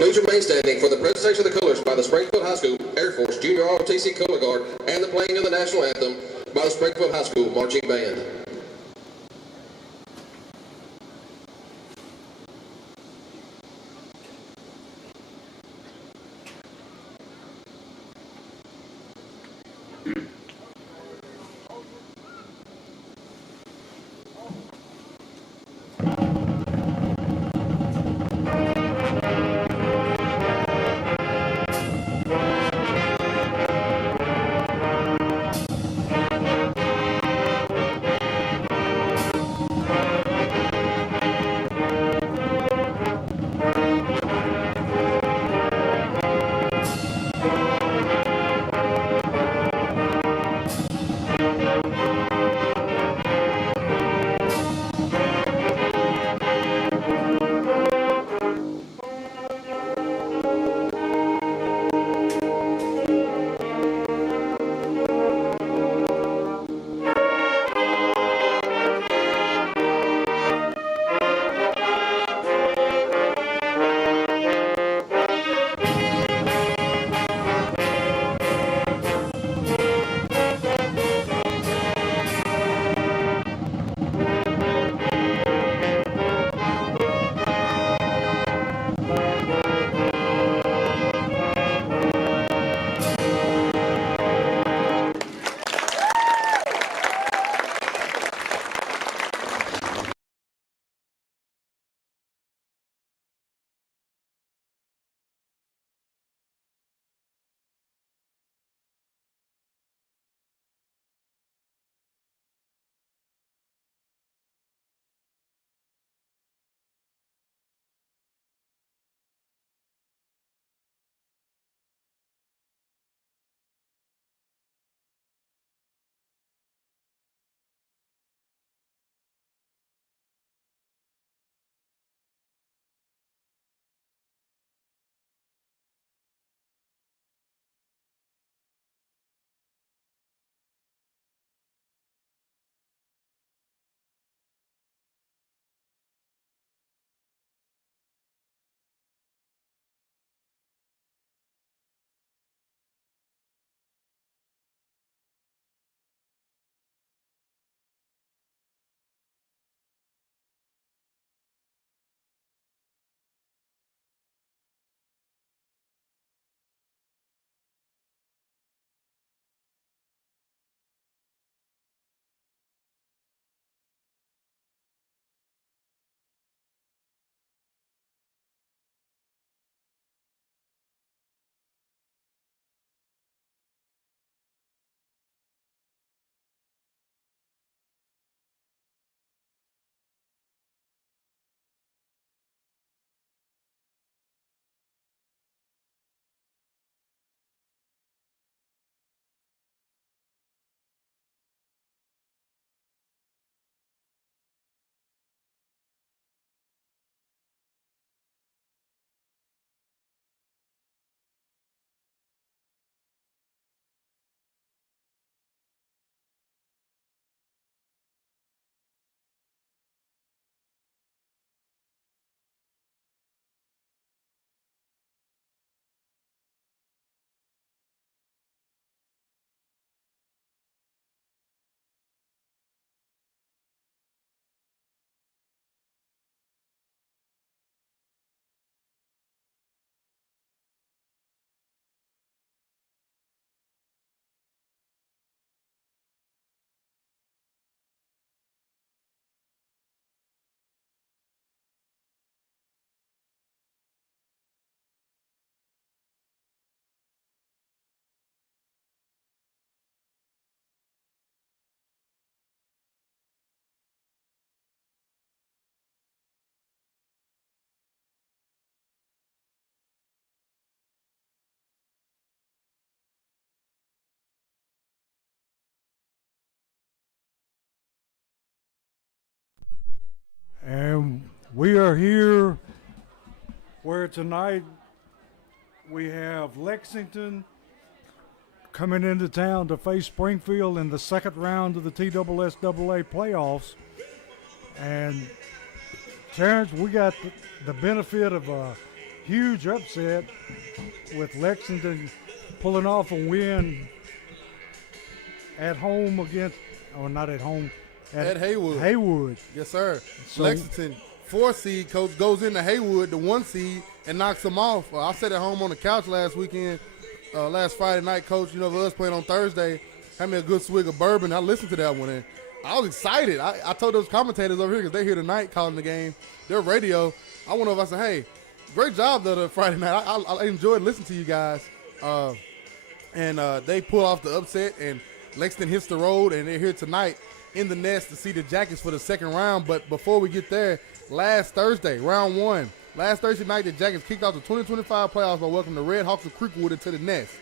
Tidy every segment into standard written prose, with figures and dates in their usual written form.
Please remain standing for the presentation of the colors by the Springfield High School Air Force Junior ROTC Color Guard and the playing of the national anthem by the Springfield High School Marching Band. And we are here where tonight we have Lexington coming into town to face Springfield in the second round of the TSSAA playoffs. And Terrence, we got the benefit of a huge upset with Lexington pulling off a win at home against, or not at home, At Haywood. Haywood. Yes, sir. So- Lexington, 4 seed, coach, goes into Haywood, the 1 seed, and knocks them off. I sat at home on the couch last Friday night, coach. You know, us playing on Thursday, had me a good swig of bourbon. I listened to that one, and I was excited. I told those commentators over here, because they're here tonight calling the game, their radio. I went over, I said, hey, great job the other Friday night. I enjoyed listening to you guys. And they pull off the upset, and Lexington hits the road, and they're here tonight in the nest to see the Jackets for the second round. But before we get there, last Thursday, round 1, last Thursday night, the Jackets kicked off the 2025 playoffs by welcoming the Red Hawks of Creekwood into the nest.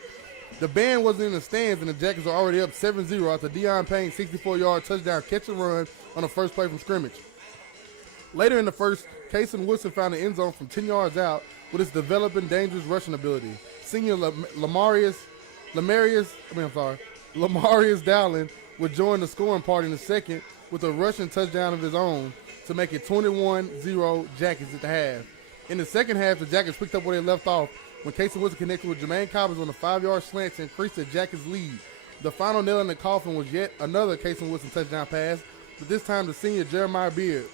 The band wasn't in the stands, and the Jackets are already up 7-0 after Deion Payne's 64-yard touchdown catch and run on the first play from scrimmage. Later in the first, Kason Woodson found the end zone from 10 yards out with his developing dangerous rushing ability. Senior Lamarius Dowling would join the scoring party in the second with a rushing touchdown of his own to make it 21-0 Jackets at the half. In the second half, the Jackets picked up where they left off when Kason Woodson connected with Jermaine Cobbins on a 5-yard slant to increase the Jackets' lead. The final nail in the coffin was yet another Kason Woodson touchdown pass, but this time to senior Jeremiah Beard.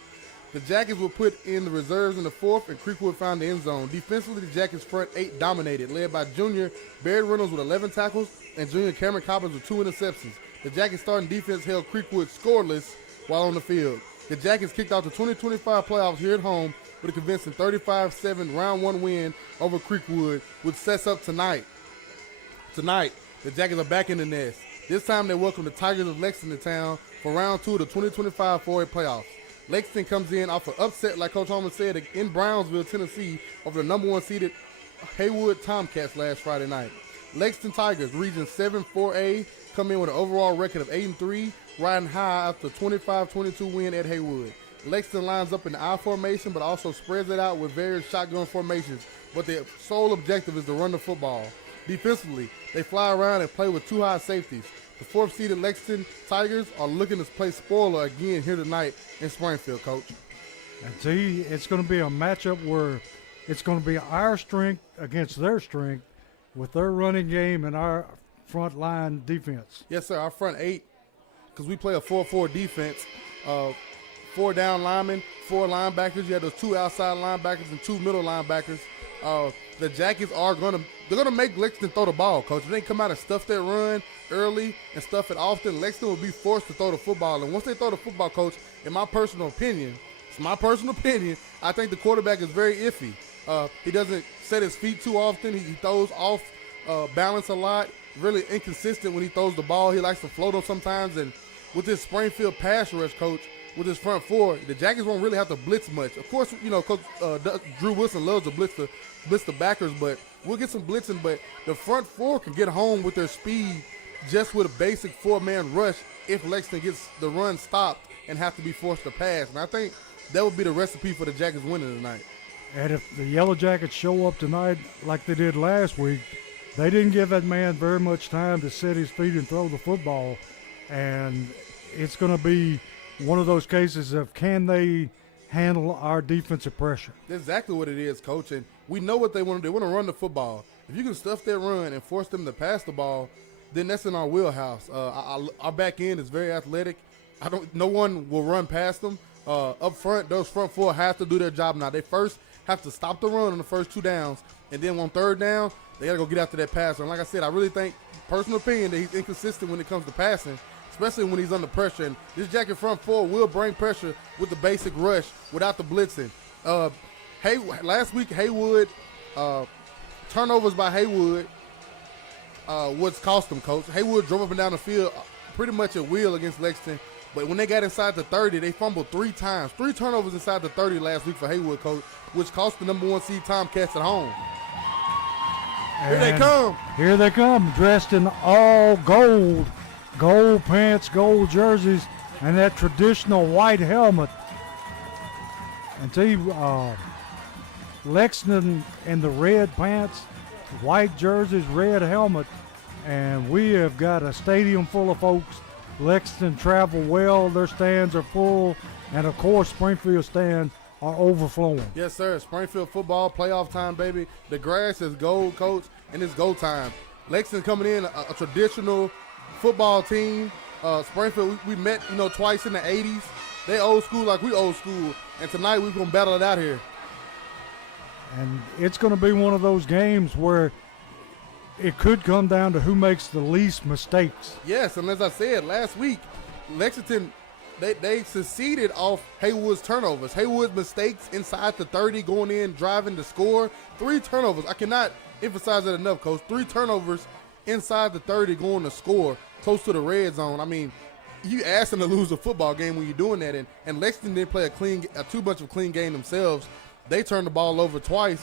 The Jackets were put in the reserves in the fourth, and Creekwood found the end zone. Defensively, the Jackets' front 8 dominated, led by junior Barry Reynolds with 11 tackles and junior Cameron Cobbins with 2 interceptions. The Jackets' starting defense held Creekwood scoreless while on the field. The Jackets kicked off the 2025 playoffs here at home with a convincing 35-7 round 1 win over Creekwood, which sets up tonight. Tonight, the Jackets are back in the nest. This time they welcome the Tigers of Lexington to town for round 2 of the 2025 4A playoffs. Lexington comes in off an upset, like Coach Holman said, in Brownsville, Tennessee, over the number 1 seeded Haywood Tomcats last Friday night. Lexington Tigers, Region 7 4A, come in with an overall record of 8-3, riding high after a 25-22 win at Haywood. Lexington lines up in the I formation, but also spreads it out with various shotgun formations, but their sole objective is to run the football. Defensively, they fly around and play with 2 high safeties. The 4th-seeded Lexington Tigers are looking to play spoiler again here tonight in Springfield, Coach. And see, it's going to be a matchup where it's going to be our strength against their strength with their running game and our front line defense. Yes, sir. Our front 8, because we play a 4-4 defense. 4 down linemen, 4 linebackers. You have those 2 outside linebackers and 2 middle linebackers. The Jackets are gonna make Lexington throw the ball, Coach. If they come out and stuff that run early and stuff it often, Lexington will be forced to throw the football. And once they throw the football, Coach, in my personal opinion, I think the quarterback is very iffy. He doesn't set his feet too often. He throws off balance a lot. Really inconsistent when he throws the ball. He likes to float them sometimes. And with this Springfield pass rush, Coach, with his front 4, the Jackets won't really have to blitz much. Of course, you know, Coach Drew Wilson loves to blitz the backers, but we'll get some blitzing. But the front 4 can get home with their speed just with a basic 4-man rush if Lexington gets the run stopped and have to be forced to pass. And I think that would be the recipe for the Jackets winning tonight. And if the Yellow Jackets show up tonight like they did last week, they didn't give that man very much time to set his feet and throw the football. And it's going to be one of those cases of can they handle our defensive pressure. That's exactly what it is, Coach. And we know what they want to do. They want to run the football. If you can stuff their run and force them to pass the ball, then that's in our wheelhouse. Our back end is very athletic. No one will run past them. Up front, those front 4 have to do their job now. They first have to stop the run on the first 2 downs, and then on 3rd down, they got to go get after that passer. And like I said, I really think, personal opinion, that he's inconsistent when it comes to passing, especially when he's under pressure. And this Jacket front 4 will bring pressure with the basic rush without the blitzing. Last week, Haywood, turnovers by Haywood what's cost them, Coach. Haywood drove up and down the field pretty much at will against Lexington, but when they got inside the 30, they fumbled 3 times. 3 turnovers inside the 30 last week for Haywood, Coach, which cost the number 1 seed Tomcats at home. And Here they come, dressed in all gold pants, gold jerseys, and that traditional white helmet. And tell you, Lexington in the red pants, white jerseys, red helmet, and we have got a stadium full of folks. Lexington travel well, their stands are full, and of course Springfield stands are overflowing. Yes, sir. Springfield football, playoff time, baby. The grass is gold, coach, and it's go time. Lexington coming in, a traditional football team. Springfield, we met, twice in the 80s. They old school like we old school. And tonight we're going to battle it out here. And it's going to be one of those games where it could come down to who makes the least mistakes. Yes, and as I said last week, Lexington, they succeeded off Haywood's turnovers. Haywood's mistakes inside the 30, going in, driving to score. 3 turnovers. I cannot emphasize that enough, Coach. 3 turnovers inside the 30, going to score close to the red zone. I mean, you ask them to lose a football game when you're doing that. And Lexington didn't play a too much of a clean game themselves. They turned the ball over twice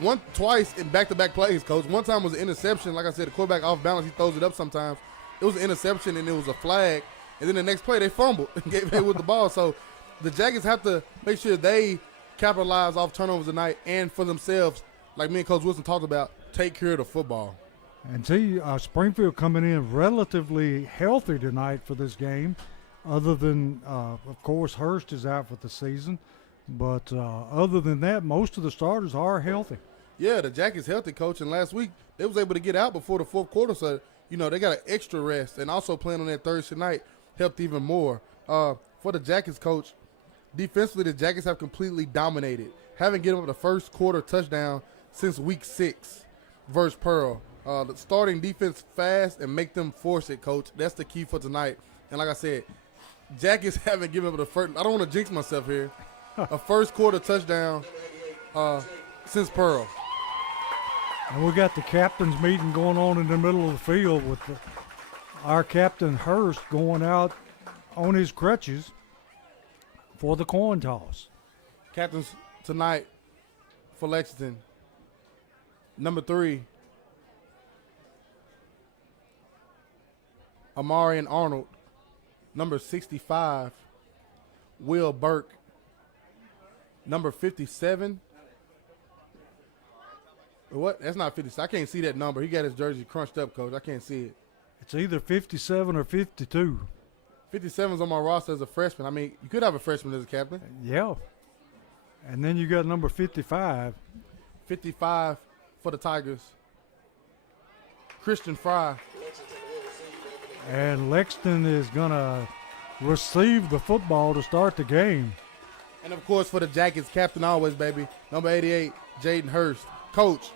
in back-to-back plays, Coach. One time was an interception. Like I said, the quarterback off balance, he throws it up sometimes. It was an interception, and it was a flag. And then the next play, they fumbled and gave away with the ball. So the Jackets have to make sure they capitalize off turnovers tonight and for themselves, like me and Coach Wilson talked about, take care of the football. And see, Springfield coming in relatively healthy tonight for this game, other than, of course, Hurst is out for the season. But other than that, most of the starters are healthy. Yeah, the Jackets healthy, Coach. And last week, they was able to get out before the fourth quarter. So, they got an extra rest. And also playing on that Thursday night helped even more. For the Jackets, Coach, defensively, the Jackets have completely dominated. Haven't given up the first quarter touchdown since week 6 versus Pearl. The starting defense fast and make them force it, Coach. That's the key for tonight. And like I said, Jackets haven't given up the first. I don't want to jinx myself here. A first quarter touchdown since Pearl. And we got the captain's meeting going on in the middle of the field with our captain Hurst going out on his crutches for the coin toss. Captains tonight for Lexington. Number 3, Amarian Arnold. Number 65, Will Burke. Number 57. What? That's not 50. I can't see that number. He got his jersey crunched up, Coach. I can't see it. It's either 57 or 52. 57's on my roster as a freshman. I mean, you could have a freshman as a captain. Yeah. And then you got number 55. 55 for the Tigers. Christian Fry. And Lexington is going to receive the football to start the game. And, of course, for the Jackets, captain always, baby, number 88, Jaden Hurst. Coach,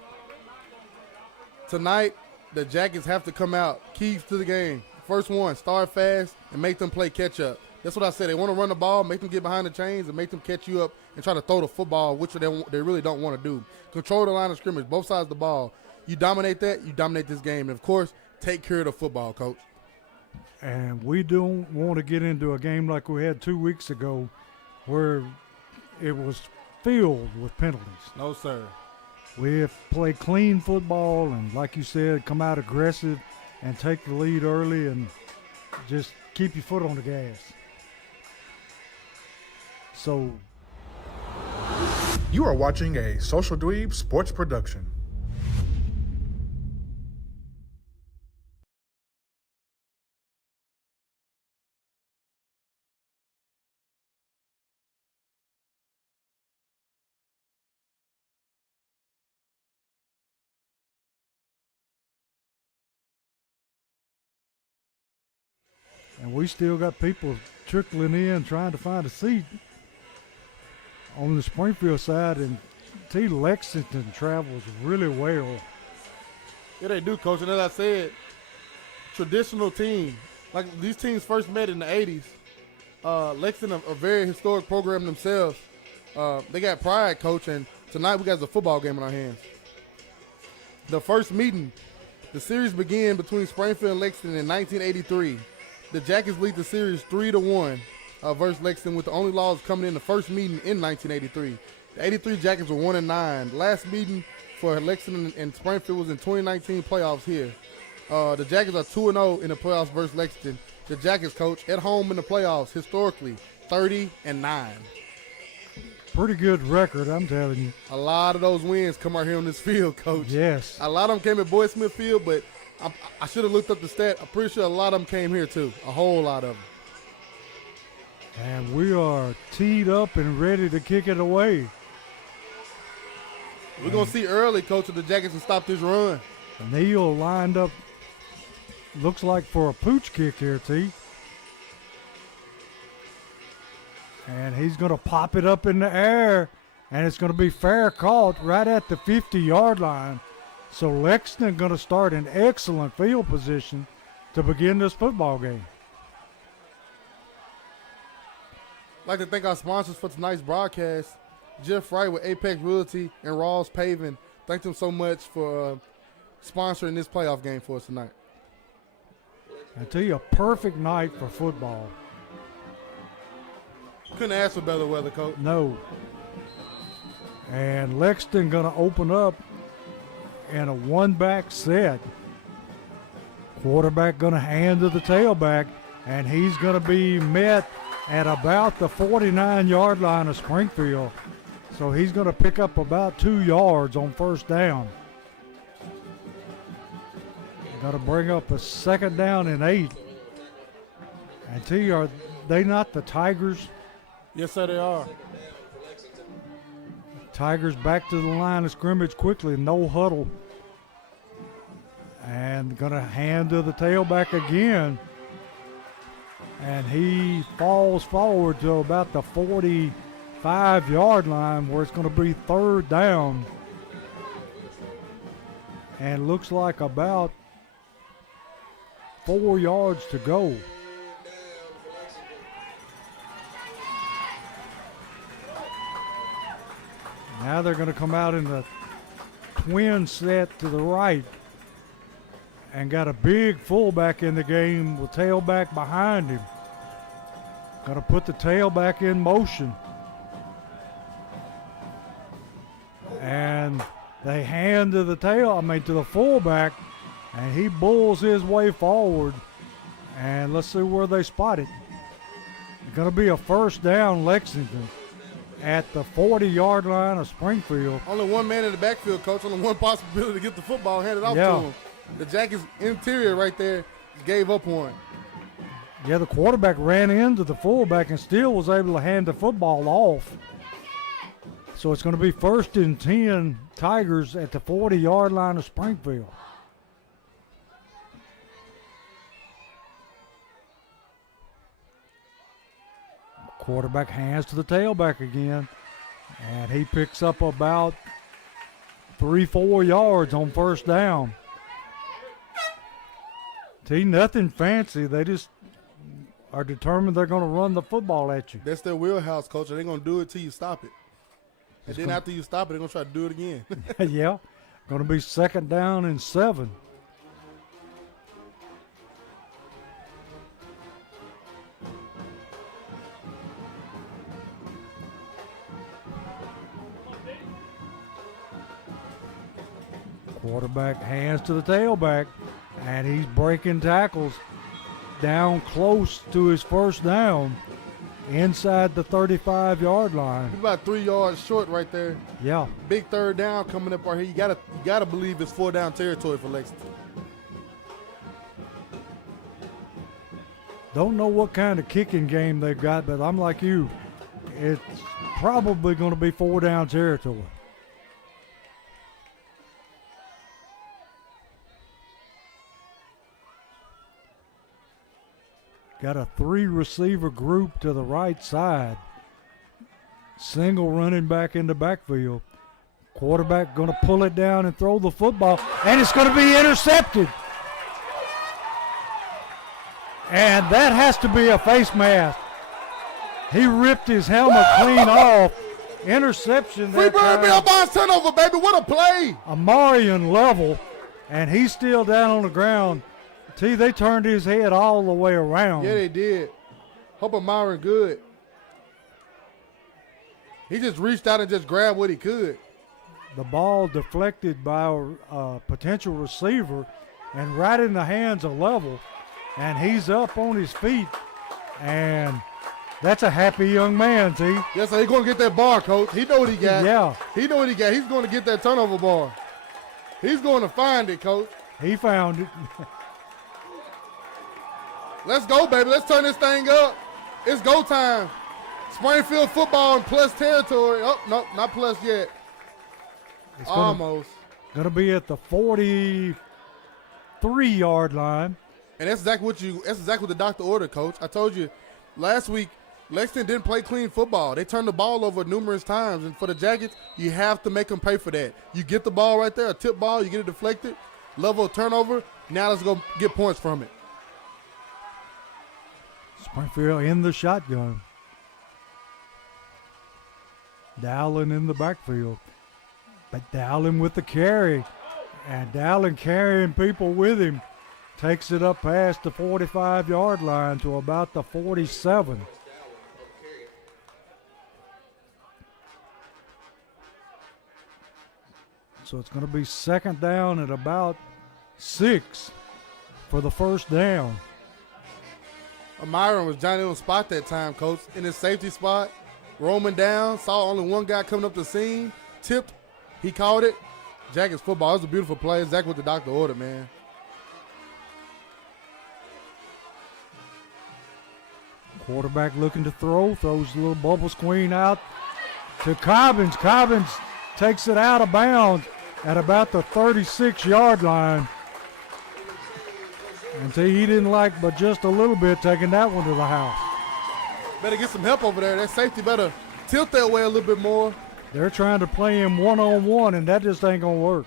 tonight the Jackets have to come out. Keys to the game. First one, start fast and make them play catch-up. That's what I said. They want to run the ball, make them get behind the chains, and make them catch you up and try to throw the football, which they really don't want to do. Control the line of scrimmage, both sides of the ball. You dominate that, you dominate this game. And, of course, take care of the football, Coach. And we don't want to get into a game like we had 2 weeks ago where it was filled with penalties. No, sir. We have played clean football and, like you said, come out aggressive and take the lead early and just keep your foot on the gas. So, you are watching a Social Dweeb Sports production. and we still got people trickling in trying to find a seat on the Springfield side, and Lexington travels really well. Yeah, they do, Coach. And as I said, traditional team. Like these teams first met in the 80s. Lexington, a very historic program themselves. They got pride, Coach, and tonight we got a football game in our hands. The first meeting, the series began between Springfield and Lexington in 1983. The Jackets lead the series 3-1 versus Lexington, with the only loss coming in the first meeting in 1983. The 83 Jackets were 1-9. The last meeting for Lexington and Springfield was in 2019 playoffs here. The Jackets are 2-0 in the playoffs versus Lexington. The Jackets, Coach, at home in the playoffs, historically, 30-9. Pretty good record, I'm telling you. A lot of those wins come out here on this field, Coach. Yes. A lot of them came at Boyd Smith Field, but I should have looked up the stat. I'm pretty sure a lot of them came here, too. A whole lot of them. And we are teed up and ready to kick it away. We're going to see early, Coach, if the Jackets can stop this run. Neal lined up, looks like for a pooch kick here, T. And he's going to pop it up in the air, and it's going to be fair caught right at the 50-yard line. So Lexington going to start in excellent field position to begin this football game. I'd like to thank our sponsors for tonight's broadcast. Jeff Wright with Apex Realty and Rawls Paving. Thank them so much for sponsoring this playoff game for us tonight. I tell you, a perfect night for football. Couldn't ask for better weather, Coach. No. And Lexington going to open up in a one-back set. Quarterback going to hand to the tailback, and he's going to be met at about the 49-yard line of Springfield. So he's going to pick up about 2 yards on first down. Got to bring up a second down and 8. And T, are they not the Tigers? Yes, sir, they are. Tigers back to the line of scrimmage quickly, no huddle. And going to hand to the tailback again. And he falls forward to about the 45-yard line where it's going to be third down. And looks like about 4 yards to go. Now they're going to come out in the twin set to the right. And got a big fullback in the game with tailback behind him. Got to put the tailback in motion. And they hand to the to the fullback, and he bulls his way forward. And let's see where they spot it. It's going to be a first down, Lexington, at the 40-yard line of Springfield. Only one man in the backfield, Coach. Only one possibility to get the football handed off to him. The Jackets interior right there gave up one. Yeah, the quarterback ran into the fullback and still was able to hand the football off. So it's going to be 1st and 10 Tigers at the 40-yard line of Springfield. Quarterback hands to the tailback again, and he picks up about 3-4 yards on first down. Nothing fancy. They just are determined they're going to run the football at you. That's their wheelhouse, Coach. They're going to do it till you stop it. And then after you stop it, they're going to try to do it again. Yeah. Going to be 2nd down and 7. Quarterback hands to the tailback, and he's breaking tackles down close to his first down inside the 35-yard line. He's about 3 yards short right there. Yeah. Big third down coming up right here. You gotta believe it's 4-down territory for Lexington. Don't know what kind of kicking game they've got, but I'm like you. It's probably going to be 4-down territory. Got a 3-receiver group to the right side. Single running back in the backfield. Quarterback going to pull it down and throw the football, and it's going to be intercepted. And that has to be a face mask. He ripped his helmet clean off. Interception. Freeburg Bill Bonds turnover, baby. What a play. Amarian level, and he's still down on the ground. They turned his head all the way around. Yeah, they did. Hope Amarian good. He just reached out and just grabbed what he could. The ball deflected by a potential receiver and right in the hands of Level. And he's up on his feet. And that's a happy young man, T. Yes, sir. He's going to get that bar, Coach. He know what he got. Yeah. He know what he got. He's going to get that turnover bar. He's going to find it, Coach. He found it. Let's go, baby. Let's turn this thing up. It's go time. Springfield football in plus territory. Oh, no, not plus yet. Almost. Going to be at the 43-yard line. And that's exactly what the doctor ordered, Coach. I told you last week, Lexington didn't play clean football. They turned the ball over numerous times. And for the Jackets, you have to make them pay for that. You get the ball right there, a tip ball, you get it deflected, level of turnover. Now let's go get points from it. Springfield in the shotgun. Dowling in the backfield. But Dowling with the carry. And Dowling carrying people with him. Takes it up past the 45-yard line to about the 47. So it's going to be second down at about 6 for the first down. Myron was Johnny on the spot that time, Coach. In his safety spot, roaming down, saw only one guy coming up the scene, tipped, he called it. Jackets football, it was a beautiful play. Exactly what the doctor ordered, man. Quarterback looking to throw, throws the little bubble screen out to Cobbins. Cobbins takes it out of bounds at about the 36-yard line. And he didn't like but just a little bit taking that one to the house. Better get some help over there. That safety better tilt that way a little bit more. They're trying to play him one-on-one, and that just ain't going to work.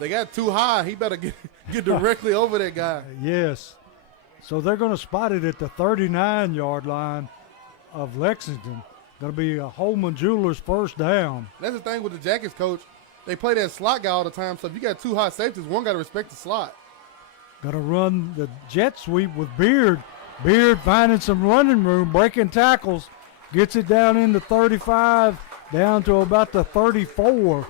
They got too high. He better get directly over that guy. Yes. So they're going to spot it at the 39-yard line of Lexington. Going to be a Holman Jewelers first down. That's the thing with the Jackets, Coach. They play that slot guy all the time, so if you got two high safeties, one got to respect the slot. Going to run the jet sweep with Beard. Beard finding some running room, breaking tackles. Gets it down into 35, down to about the 34.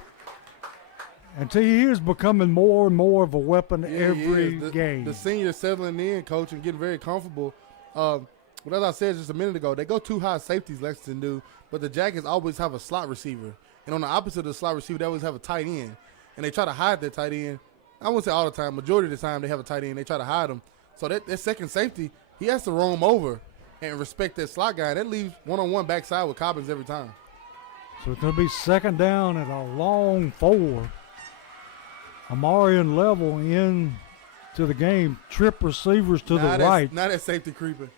And he is becoming more and more of a weapon every game. The senior settling in, Coach, and getting very comfortable. Well, as I said just a minute ago, they go too high safeties, Lexington do, but the Jackets always have a slot receiver. And on the opposite of the slot receiver, they always have a tight end. And they try to hide their tight end. I won't say all the time. Majority of the time they have a tight end. They try to hide them. So that second safety, he has to roam over and respect that slot guy. That leaves one-on-one backside with Cobbins every time. So it's going to be second down at a long 4. Amari and Level in to the game. Trip receivers to the right. Now that safety creeping.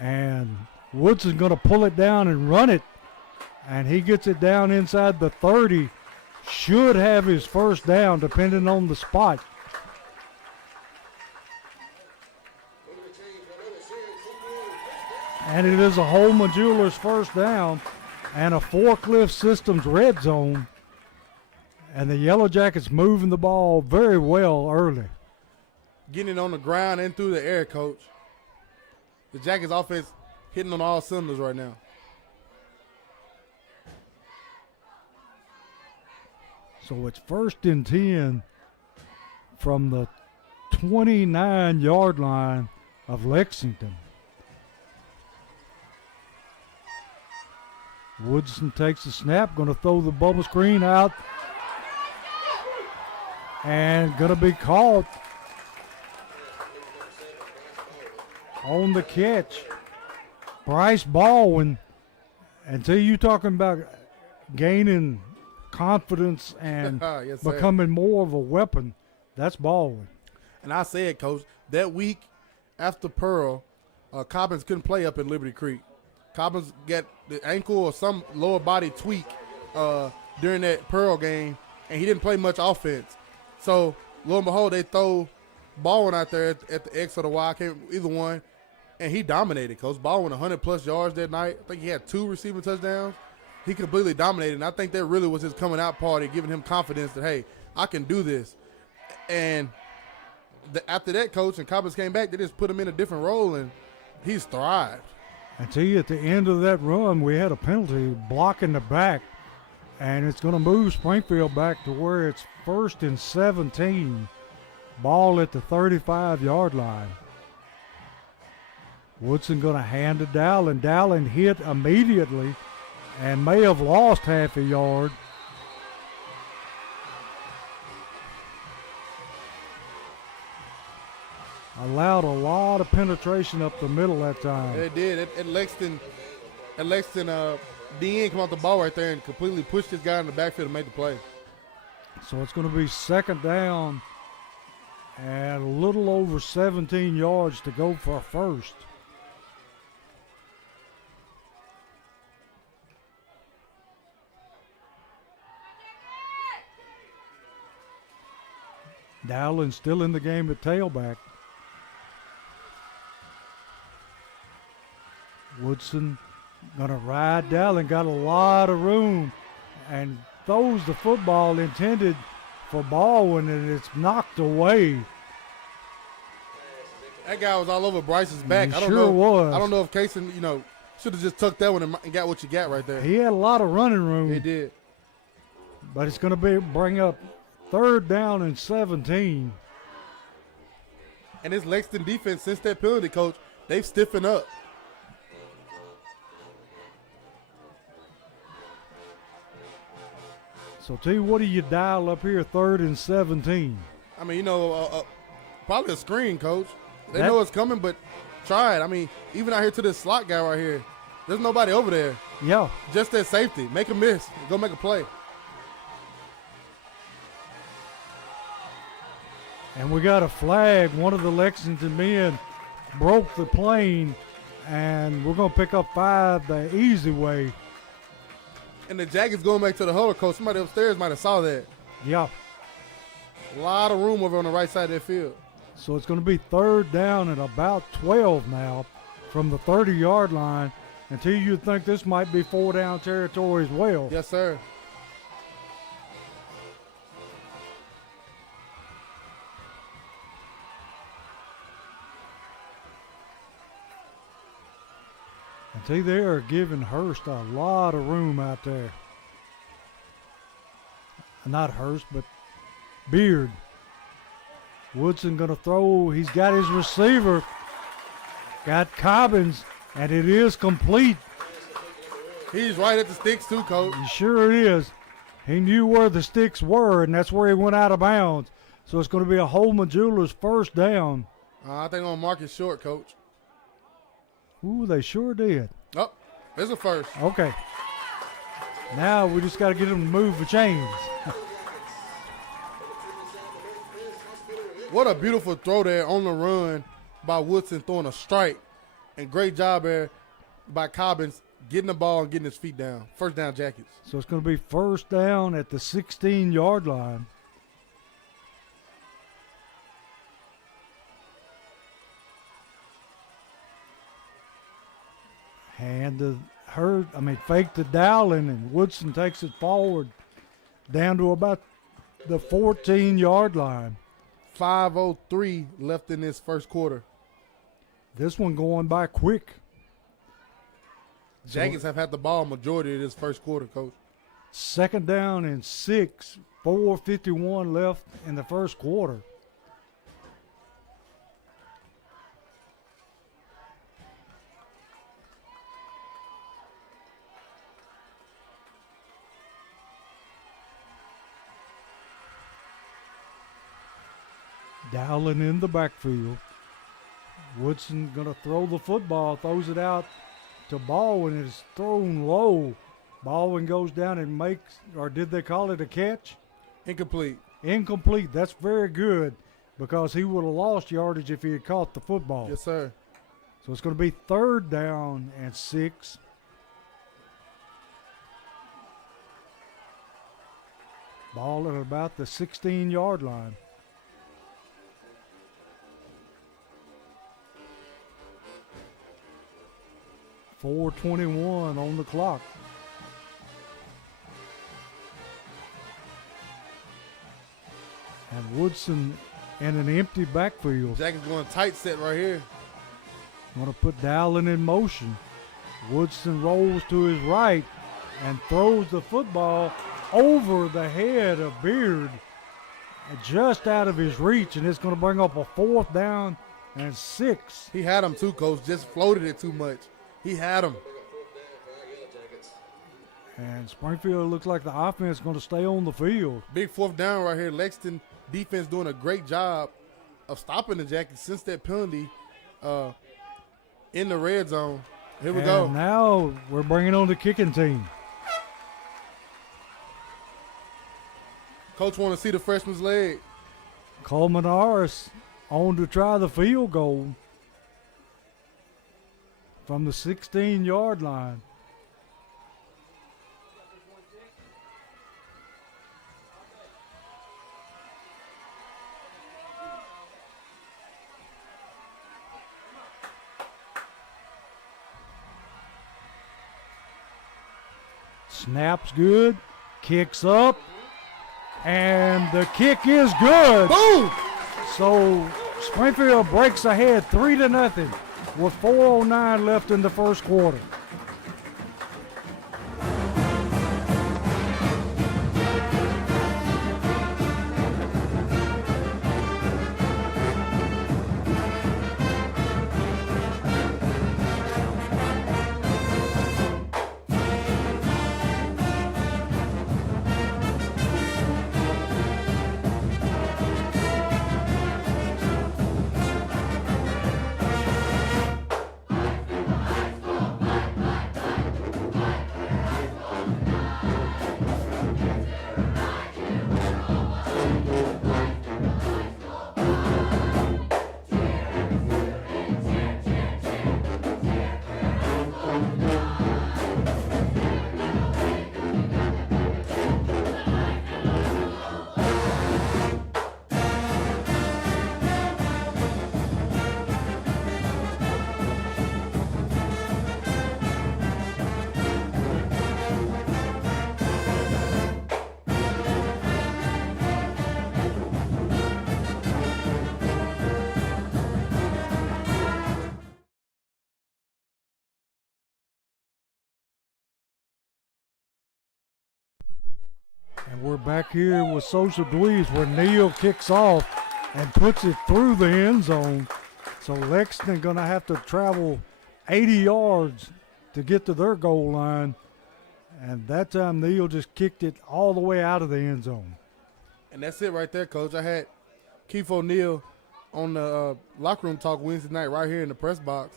And Woodson's going to pull it down and run it. And he gets it down inside the 30. Should have his first down depending on the spot. And it is a Holman Jewelers first down and a Forklift Systems red zone. And the Yellow Jackets moving the ball very well early. Getting it on the ground and through the air, Coach. The Jackets offense hitting on all cylinders right now. So it's first and 10 from the 29-yard line of Lexington. Woodson takes the snap, going to throw the bubble screen out. And going to be caught on the catch. Bryce Baldwin. Until you talking about gaining confidence and yes, becoming more of a weapon, that's Baldwin. And I said, Coach, that week after Pearl, Cobbins couldn't play up in Liberty Creek. Cobbins got the ankle or some lower body tweak during that Pearl game, and he didn't play much offense. So, lo and behold, they throw Baldwin out there at the X or the Y, either one, and he dominated, Coach. Baldwin 100-plus yards that night. I think he had 2 receiving touchdowns. He completely dominated, and I think that really was his coming out party, giving him confidence that, hey, I can do this. And after that, Coach, and Cobbins came back, they just put him in a different role, and he's thrived. I tell you, at the end of that run, we had a penalty blocking the back, and it's going to move Springfield back to where it's first and 17. Ball at the 35-yard line. Woodson going to hand it to Dowling. Dowling hit immediately and may have lost half a yard. allowed a lot of penetration up the middle that time. They did. At Lexington, DN come out the ball right there and completely pushed this guy in the backfield to make the play. So it's going to be second down and a little over 17 yards to go for a first. Dowling still in the game at tailback. Woodson gonna ride Dowling, got a lot of room, and throws the football intended for Baldwin, and it's knocked away. That guy was all over Bryce's back. He I don't sure know. was. I don't know if Kaysen, should have just tucked that one and got what you got right there. He had a lot of running room. He did. But it's going to bring up third down and 17. And this Lexington defense, since that penalty, coach, they've stiffened up. So, T, what do you dial up here, third and 17? I mean, probably a screen, coach. They know it's coming, but try it. I mean, even out here to this slot guy right here, there's nobody over there. Yeah. Just that safety. Make a miss. Go make a play. And we got a flag. One of the Lexington men broke the plane, and we're going to pick up 5 the easy way. And the Jackets going back to the huddle, coach. Somebody upstairs might have saw that. Yeah. A lot of room over on the right side of that field. So it's going to be third down and about 12 now from the 30-yard line until you think this might be 4-down territory as well. Yes, sir. And see, they are giving Hurst a lot of room out there. Not Hurst, but Beard. Woodson going to throw. He's got his receiver. Got Cobbins, and it is complete. He's right at the sticks too, coach. He sure is. He knew where the sticks were, and that's where he went out of bounds. So it's going to be a Holman Jewelers first down. I think I'm going to mark it short, coach. Ooh, they sure did. Oh, there's a first. Okay. Now we just got to get them to move the chains. What a beautiful throw there on the run by Woodson, throwing a strike. And great job there by Cobbins getting the ball and getting his feet down. First down, Jackets. So it's going to be first down at the 16-yard line. Fake to Dowling, and Woodson takes it forward down to about the 14-yard line. 5:03 left in this first quarter. This one going by quick. Jackets have had the ball majority of this first quarter, coach. Second down and 6, 4:51 left in the first quarter. Dowling in the backfield. Woodson going to throw the football, throws it out to Baldwin. It's thrown low. Baldwin goes down and makes, or did they call it a catch? Incomplete. Incomplete. That's very good because he would have lost yardage if he had caught the football. Yes, sir. So it's going to be third down and 6. Ball at about the 16-yard line. .421 on the clock. And Woodson in an empty backfield. Jackets going tight set right here. Want to put Dowling in motion. Woodson rolls to his right and throws the football over the head of Beard, just out of his reach, and it's going to bring up a fourth down and 6. He had him too, coach. Just floated it too much. He had him. And Springfield looks like the offense is going to stay on the field. Big fourth down right here. Lexington defense doing a great job of stopping the Jackets since that penalty in the red zone. Here we go. Now we're bringing on the kicking team. Coach want to see the freshman's leg. Coleman Norris on to try the field goal from the 16-yard line. Snaps good, kicks up, and the kick is good. Boom! So Springfield breaks ahead 3-0 with 4:09 left in the first quarter. And we're back here with Social Dweebs where Neal kicks off and puts it through the end zone. So Lexington going to have to travel 80 yards to get to their goal line. And that time Neal just kicked it all the way out of the end zone. And that's it right there, Coach. I had Keith O'Neal on the locker room talk Wednesday night right here in the press box.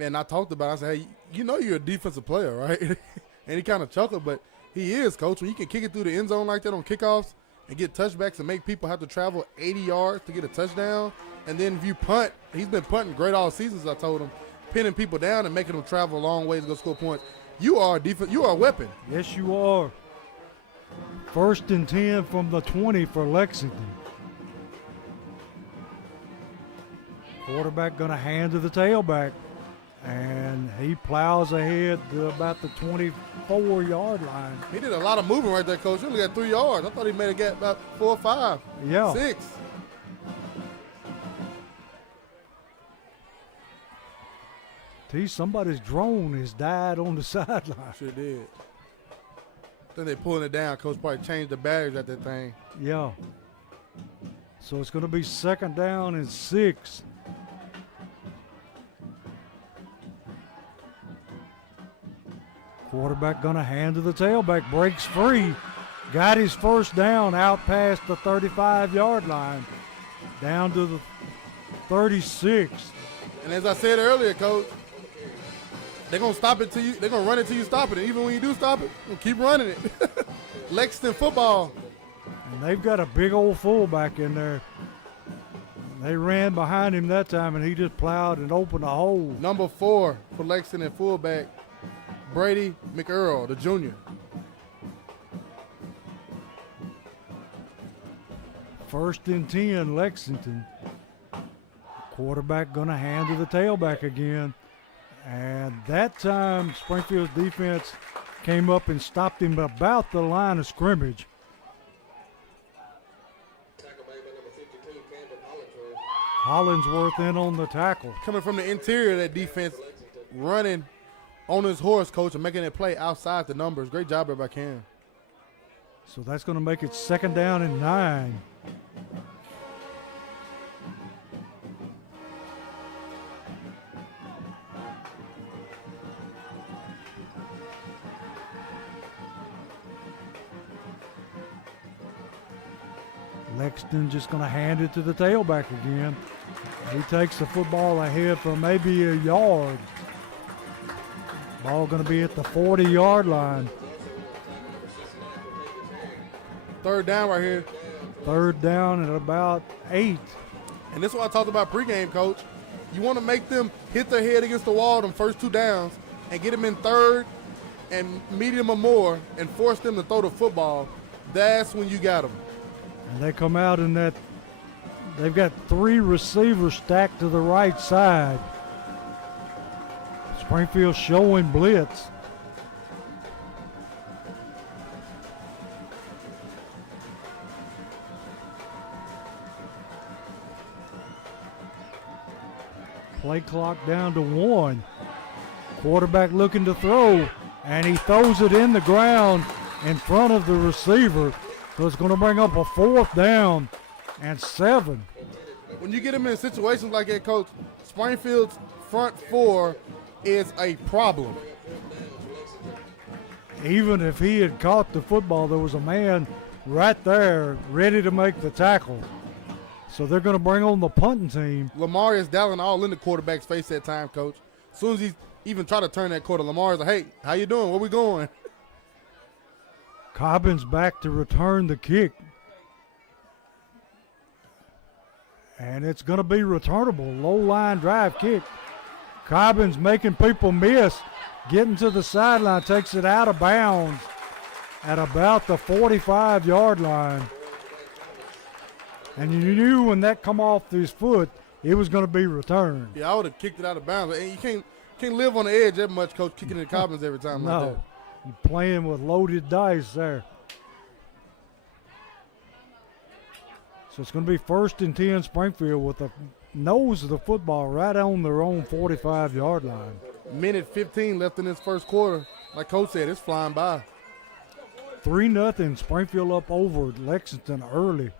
And I talked about it. I said, hey, you know you're a defensive player, right? And he kind of chuckled, but he is, Coach. When you can kick it through the end zone like that on kickoffs and get touchbacks and make people have to travel 80 yards to get a touchdown, and then if you punt, he's been punting great all season, as I told him, pinning people down and making them travel a long ways to go score points. You are a defense. You are a weapon. Yes, you are. 1st and 10 from the 20 for Lexington. Quarterback going to hand to the tailback, and he plows ahead to about the 24-yard line. He did a lot of moving right there, Coach. He only got 3 yards. I thought he made it get about 4 or 5. Yeah. 6. Somebody's drone has died on the sideline. Sure did. Then they pulling it down. Coach probably changed the batteries at that thing. Yeah. So it's going to be 2nd down and 6. Quarterback going to hand to the tailback. Breaks free. Got his 1st down out past the 35-yard line. Down to the 36. And as I said earlier, Coach, they're going to stop it till you. They're going to run it till you stop it. And even when you do stop it, you'll keep running it. Lexington football. And they've got a big old fullback in there. They ran behind him that time, and he just plowed and opened a hole. Number 4 for Lexington fullback, Brady McEarl, the junior. 1st and 10, Lexington. Quarterback going to hand to the tailback again. And that time, Springfield's defense came up and stopped him about the line of scrimmage. Tackle made by number 52, Camden Hollingsworth in on the tackle. Coming from the interior of that defense, running on his horse, Coach, and making it play outside the numbers. Great job there by Cam. So that's going to make it 2nd down and 9. Lexington just going to hand it to the tailback again. He takes the football ahead for maybe a yard. Ball going to be at the 40-yard line. Third down right here. Third down at about 8. And this is what I talked about pregame, Coach. You want to make them hit their head against the wall them first 2 downs and get them in third and medium or more and force them to throw the football. That's when you got them. And they come out in that, they've got 3 receivers stacked to the right side. Springfield showing blitz. Play clock down to 1. Quarterback looking to throw, and he throws it in the ground in front of the receiver. So it's going to bring up a 4th down and 7. When you get them in situations like that, Coach, Springfield's front 4 is a problem. Even if he had caught the football, there was a man right there ready to make the tackle. So they're going to bring on the punting team. Lamar is Dallin all in the quarterback's face that time, Coach. As soon as he even try to turn that quarter, Lamar's like, hey, how you doing? Where we going? Cobbins back to return the kick. And it's going to be returnable. Low line drive kick. Cobbins making people miss. Getting to the sideline. Takes it out of bounds at about the 45-yard line. And you knew when that come off his foot, it was going to be returned. Yeah, I would have kicked it out of bounds. And you can't live on the edge that much, Coach, kicking the Cobbins every time like that. You're playing with loaded dice there. So it's going to be 1st and 10 Springfield with the nose of the football right on their own 45-yard line. Minute 15 left in this first quarter. Like Coach said, it's flying by. 3-0 Springfield up over Lexington early.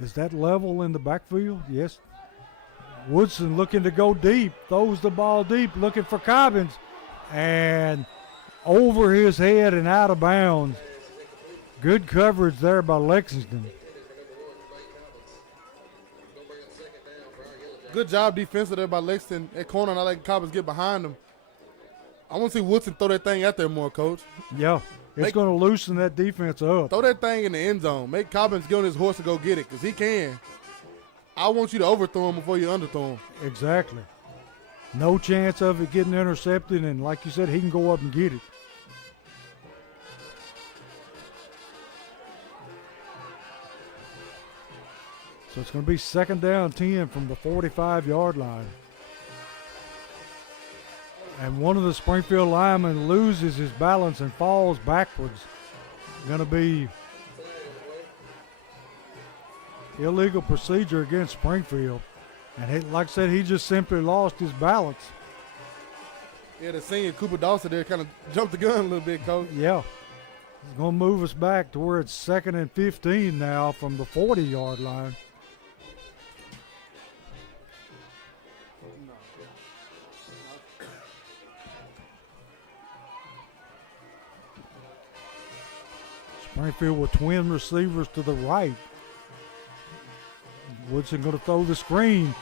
Is that level in the backfield? Yes. Woodson looking to go deep. Throws the ball deep, looking for Cobbins. And over his head and out of bounds. Good coverage there by Lexington. Good job defensive there by Lexington at corner, and I like Cobbins get behind him. I want to see Woodson throw that thing out there more, Coach. Yeah, it's going to loosen that defense up. Throw that thing in the end zone. Make Cobbins get on his horse and go get it, because he can. I want you to overthrow him before you underthrow him. Exactly. No chance of it getting intercepted, and like you said, he can go up and get it. So it's going to be 2nd down 10 from the 45-yard line. And one of the Springfield linemen loses his balance and falls backwards. Going to be illegal procedure against Springfield. And like I said, he just simply lost his balance. Yeah, the senior Cooper Dawson there kind of jumped the gun a little bit, Coach. Yeah. He's going to move us back to where it's 2nd and 15 now from the 40-yard line. Springfield with twin receivers to the right. Woodson going to throw the screen.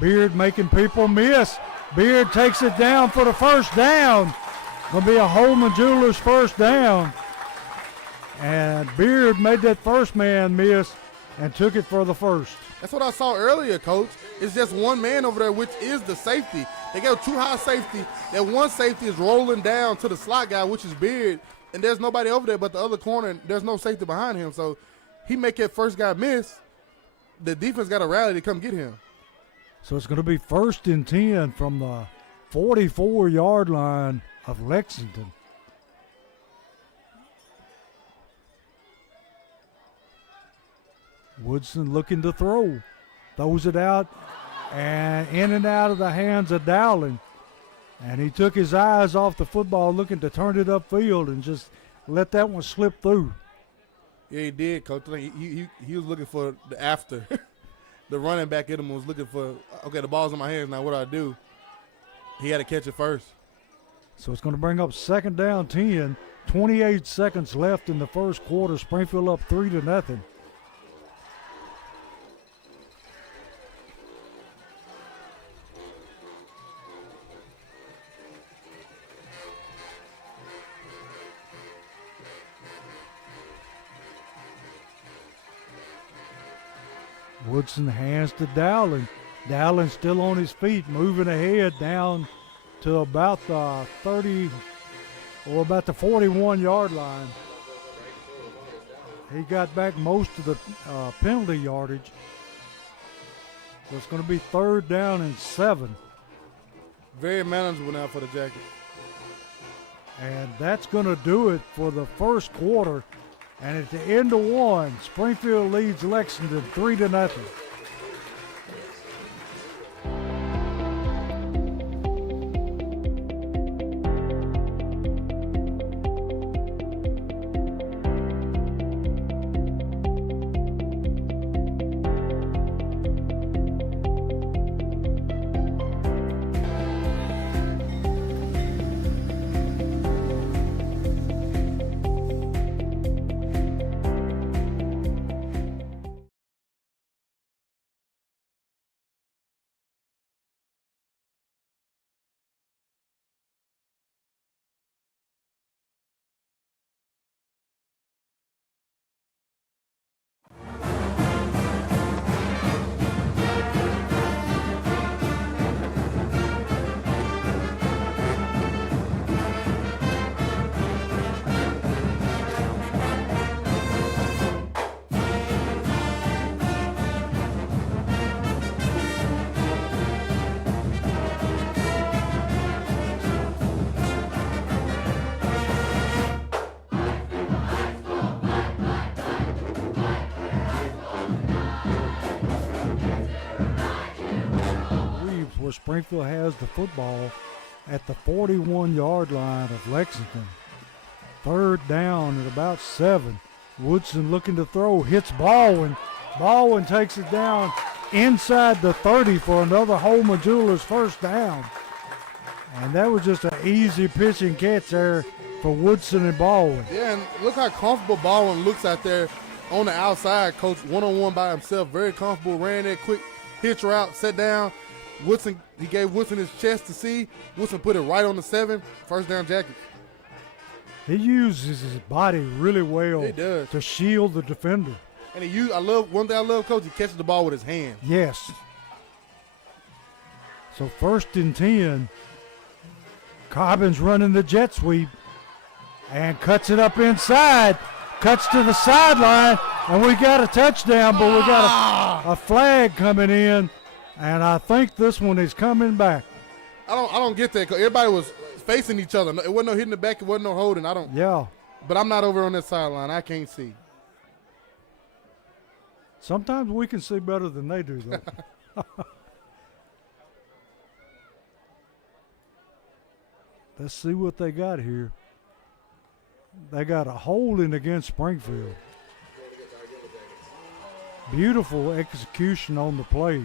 Beard making people miss. Beard takes it down for the 1st down. Going to be a Holman Jewelers 1st down. And Beard made that first man miss and took it for the 1st. That's what I saw earlier, Coach. It's just one man over there, which is the safety. They got 2 high safety. That one safety is rolling down to the slot guy, which is Beard. And there's nobody over there but the other corner, and there's no safety behind him. So he make that first guy miss. The defense got to rally to come get him. So it's going to be 1st and 10 from the 44-yard line of Lexington. Woodson looking to throw. Throws it out and in and out of the hands of Dowling. And he took his eyes off the football looking to turn it upfield and just let that one slip through. Yeah, he did, Coach. He was looking for the after. The running back in him was looking for, okay, the ball's in my hands now, what do I do? He had to catch it first. So it's going to bring up 2nd down 10 28 seconds left in the first quarter. Springfield up 3-0. Woodson hands to Dowling. Dowling still on his feet, moving ahead down to about the 30 or about the 41-yard line. He got back most of the penalty yardage. So it's going to be 3rd down and 7. Very manageable now for the Jackets. And that's going to do it for the first quarter. And at the end of one, Springfield leads Lexington 3-0. Where Springfield has the football at the 41-yard line of Lexington. 3rd down at about 7. Woodson looking to throw, hits Baldwin. Baldwin takes it down inside the 30 for another Holman Jewelers first down. And that was just an easy pitch and catch there for Woodson and Baldwin. Yeah, and look how comfortable Baldwin looks out there on the outside, coach, one-on-one by himself. Very comfortable, ran that quick hitch route, sat down. Woodson, he gave Woodson his chest to see. Woodson put it right on the 7. First down, Jackets. He uses his body really well. He does. To shield the defender. And one thing I love, coach, he catches the ball with his hand. Yes. So 1st and 10. Cobbins running the jet sweep and cuts it up inside. Cuts to the sideline, and we got a touchdown, but we got a flag coming in. And I think this one is coming back. I don't get that. 'Cause everybody was facing each other. It wasn't no hitting the back. It wasn't no holding. Yeah. But I'm not over on that sideline. I can't see. Sometimes we can see better than they do, though. Let's see what they got here. They got a holding against Springfield. Beautiful execution on the play.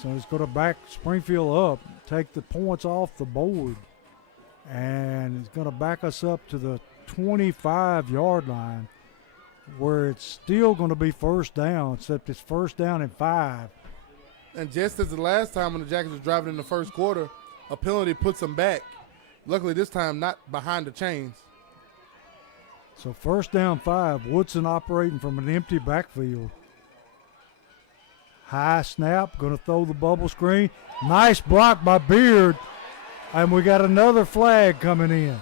So he's going to back Springfield up, take the points off the board, and he's going to back us up to the 25-yard line, where it's still going to be first down, except it's 1st down and 5. And just as the last time when the Jackets was driving in the first quarter, a penalty puts them back. Luckily this time not behind the chains. So 1st down 5, Woodson operating from an empty backfield. High snap, going to throw the bubble screen. Nice block by Beard. And we got another flag coming in.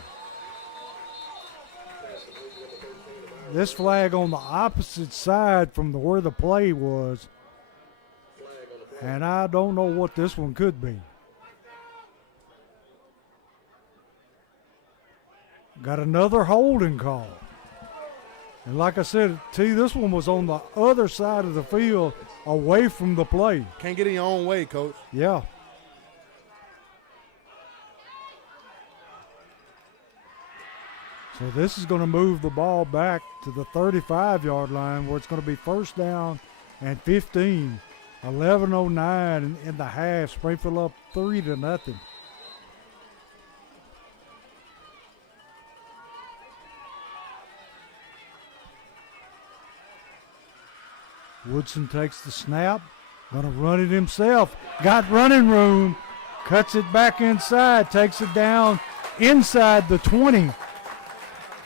This flag on the opposite side from where the play was. And I don't know what this one could be. Got another holding call. And like I said, this one was on the other side of the field, away from the play. Can't get in your own way, coach. Yeah. So this is going to move the ball back to the 35-yard line, where it's going to be 1st down and 15. 11:09 in the half. Springfield up 3-0. Woodson takes the snap. Gonna run it himself. Got running room. Cuts it back inside. Takes it down inside the 20.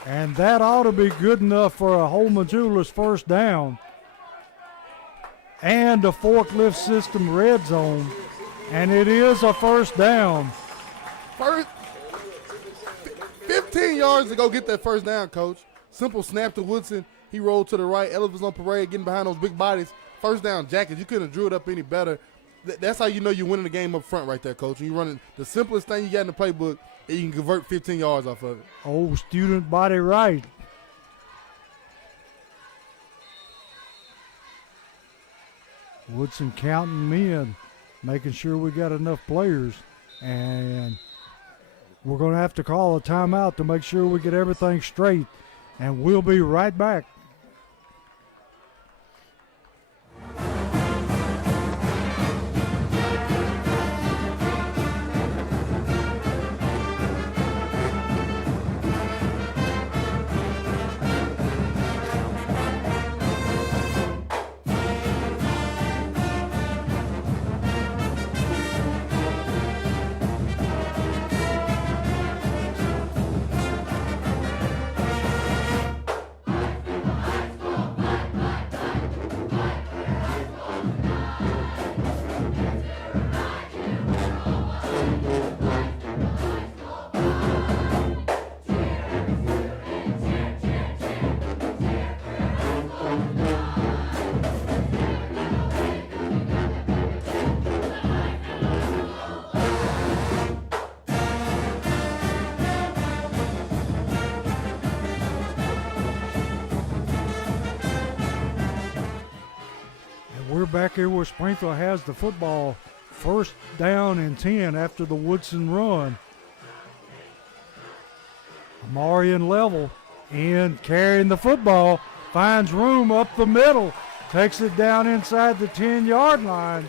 And that ought to be good enough for a Holman Jewelers first down. And a forklift system red zone. And it is a first down. 15 yards to go get that first down, Coach. Simple snap to Woodson. He rolled to the right. Ellis on parade, getting behind those big bodies. First down, Jackets. You couldn't have drew it up any better. That's how you know you're winning the game up front right there, Coach. You're running the simplest thing you got in the playbook, and you can convert 15 yards off of it. Oh, student body right. Woodson counting men, making sure we got enough players. And we're going to have to call a timeout to make sure we get everything straight. And we'll be right back. We're back here where Springfield has the football. First down and 10 after the Woodson run. Amarian level in carrying the football. Finds room up the middle. Takes it down inside the 10-yard line.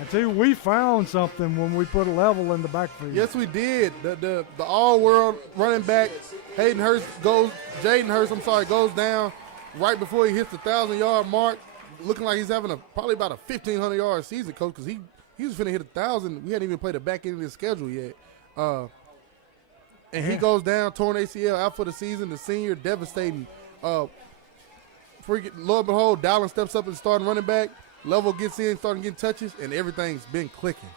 I tell you, we found something when we put a level in the backfield. Yes, we did. The all-world running back, Jaden Hurst goes down right before he hits the 1,000-yard mark, looking like he's having probably about a 1,500-yard season, Coach, because he was finna hit 1,000. We hadn't even played the back end of his schedule yet. He goes down, torn ACL, out for the season. The senior, devastating. Lo and behold, Dowling steps up and starting running back. Level gets in, starting getting touches, and everything's been clicking.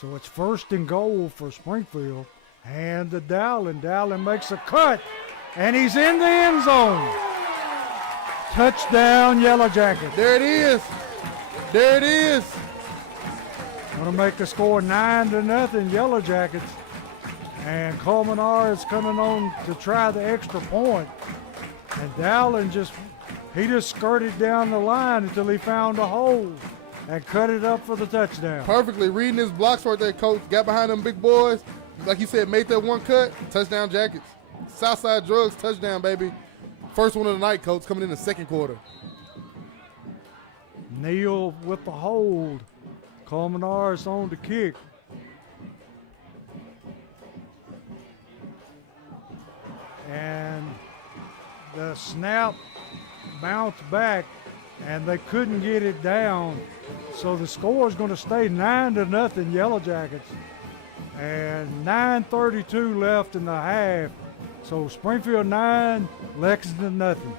So it's first and goal for Springfield. And to Dowling. Dowling makes a cut, and he's in the end zone. Touchdown, Yellow Jackets. There it is. There it is. Going to make the score 9-0, Yellow Jackets. And Coleman R is coming on to try the extra point. And Dowling just skirted down the line until he found a hole and cut it up for the touchdown. Perfectly reading his blocks right there, Coach. Got behind them big boys. Like you said, made that one cut. Touchdown, Jackets. Southside Drugs, touchdown, baby. First one of the night, Coach, coming in the second quarter. Neal with the hold. Coleman R is on the kick. And the snap bounced back, and they couldn't get it down. So the score is going to stay 9-0 Yellow Jackets. And 9:32 left in the half. So Springfield 9, Lexington nothing.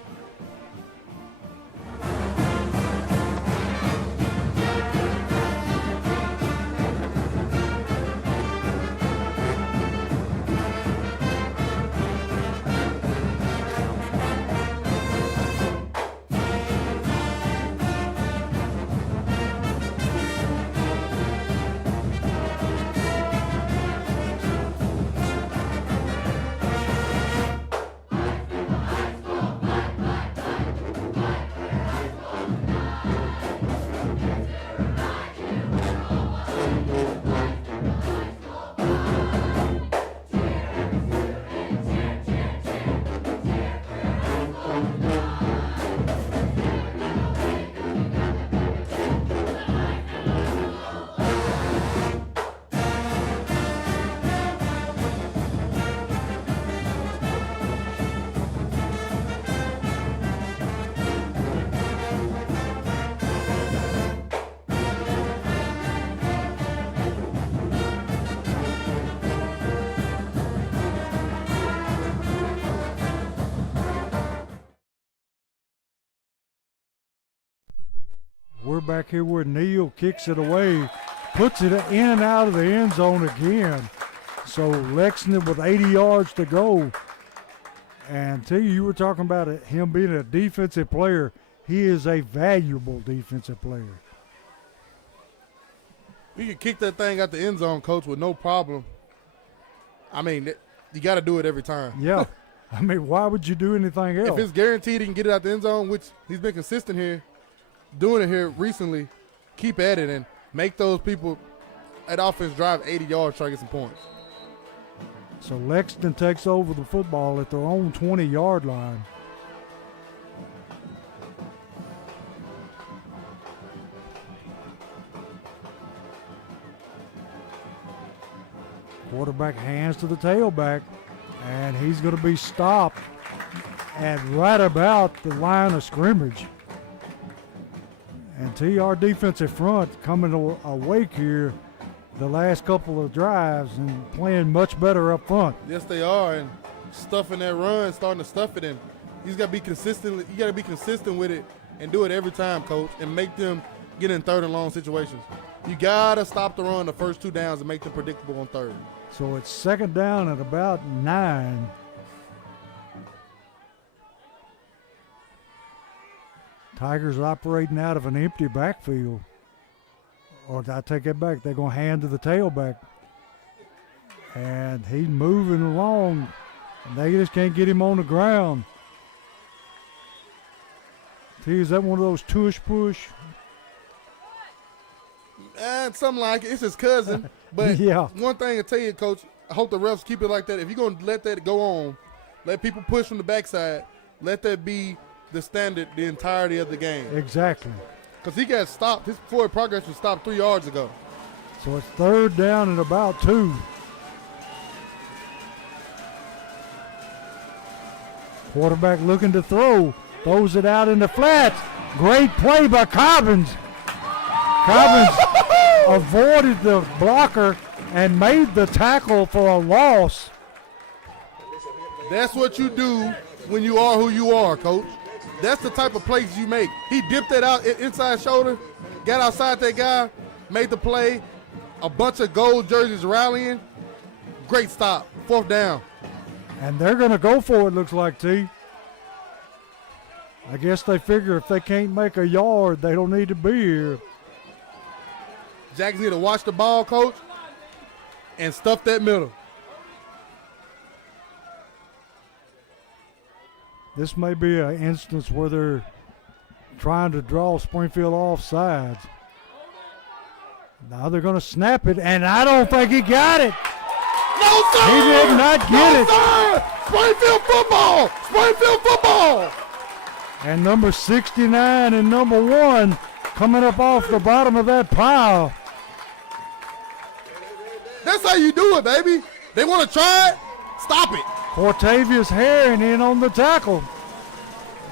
We're back here where Neal kicks it away, puts it in and out of the end zone again. So Lexington with 80 yards to go. And you were talking about him being a defensive player. He is a valuable defensive player. You can kick that thing out the end zone, Coach, with no problem. I mean, you got to do it every time. Yeah. I mean, why would you do anything else? If it's guaranteed he can get it out the end zone, which he's been consistent here, doing it here recently, keep at it and make those people at offense drive 80 yards, try to get some points. So Lexington takes over the football at their own 20-yard line. Quarterback hands to the tailback, and he's going to be stopped at right about the line of scrimmage. And TR defensive front coming awake here the last couple of drives and playing much better up front. Yes, they are, and stuffing that run, starting to stuff it in. He's got to be consistent. You got to be consistent with it and do it every time, Coach, and make them get in third and long situations. You got to stop the run the first 2 downs and make them predictable on third. So it's second down at about 9. Tigers operating out of an empty backfield. Or I take it back. They're going to hand to the tailback. And he's moving along. And they just can't get him on the ground. Is that one of those tush push? Something like it. It's his cousin. But yeah. One thing I tell you, Coach, I hope the refs keep it like that. If you're going to let that go on, let people push from the backside, let that be the standard the entirety of the game. Exactly. Because he got stopped. His forward progress was stopped 3 yards ago. So it's third down and about 2. Quarterback looking to throw. Throws it out in the flats. Great play by Cobbins. Cobbins avoided the blocker and made the tackle for a loss. That's what you do when you are who you are, Coach. That's the type of plays you make. He dipped that out inside shoulder, got outside that guy, made the play. A bunch of gold jerseys rallying. Great stop. 4th down. And they're going to go for it, looks like, T. I guess they figure if they can't make a yard, they don't need to be here. Jackson need to watch the ball, Coach, and stuff that middle. This may be an instance where they're trying to draw Springfield off sides. Now they're going to snap it, and I don't think he got it. No, sir! He did not get it. Sir! Springfield football! Springfield football! And number 69 and number 1 coming up off the bottom of that pile. That's how you do it, baby. They want to try it, stop it. Cortavius Herring in on the tackle.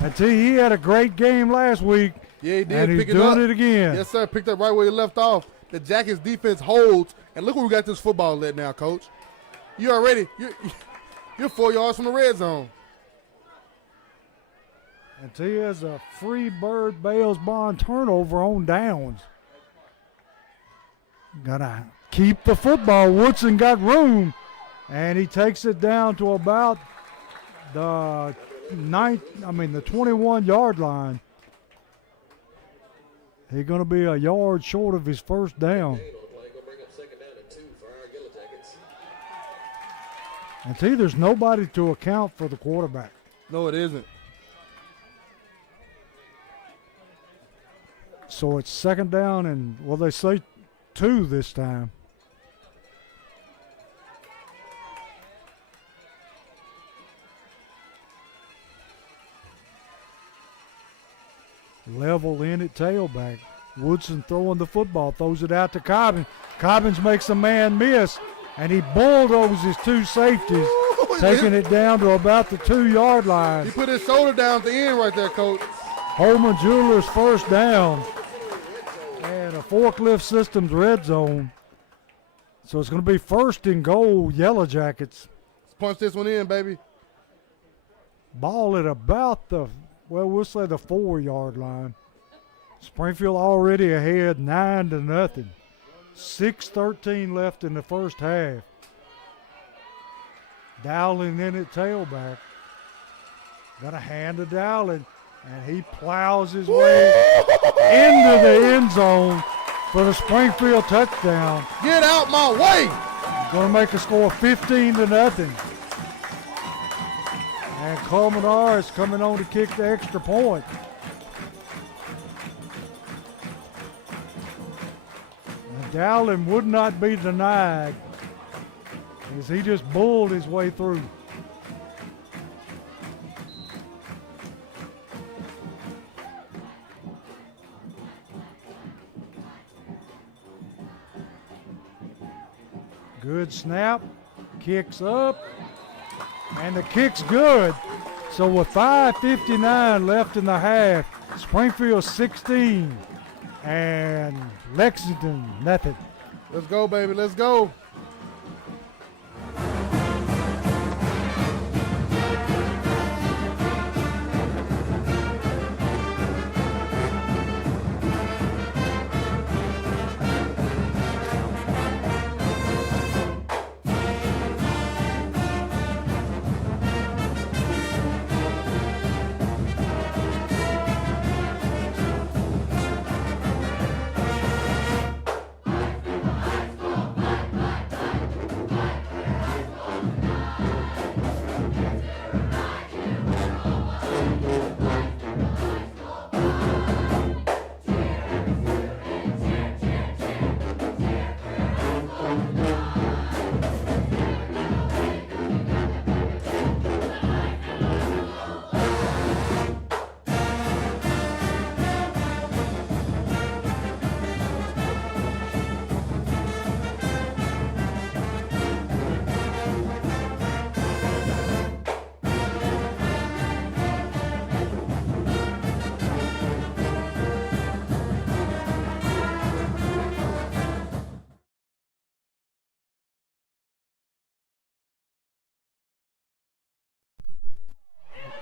I tell you, he had a great game last week. Yeah, he did. And he's pick doing it it again. Yes, sir. Picked up right where he left off. The Jackets defense holds, and look where we got this football at now, Coach. You're 4 yards from the red zone. And tell you, as a free bird Bales Bond turnover on downs. Gotta keep the football. Woodson got room, and he takes it down to about the 21-yard line. He's going to be a yard short of his first down. And see, there's nobody to account for the quarterback. No, it isn't. So it's second down and, well, they say 2 this time. Level in at tailback. Woodson throwing the football, throws it out to Cobbins. Cobbins makes a man miss, and he bulldozes 2 safeties, taking it down to about the 2-yard line. He put his shoulder down at the end right there, Coach. Holman Jewelers first down. And a Forklift Systems red zone. So it's going to be 1st and goal, Yellow Jackets. Let's punch this one in, baby. Ball at about the, well, we'll say the 4-yard line. Springfield already ahead 9-0. 6:13 left in the first half. Dowling in at tailback. Got a hand to Dowling, and he plows his way into the end zone for the Springfield touchdown. Get out my way! Going to make a score 15-0. And Colmenar is coming on to kick the extra point. And Dowling would not be denied as he just bulled his way through. Good snap, kicks up, and the kick's good. So with 5:59 left in the half, Springfield 16 and Lexington nothing. Let's go, baby. Let's go.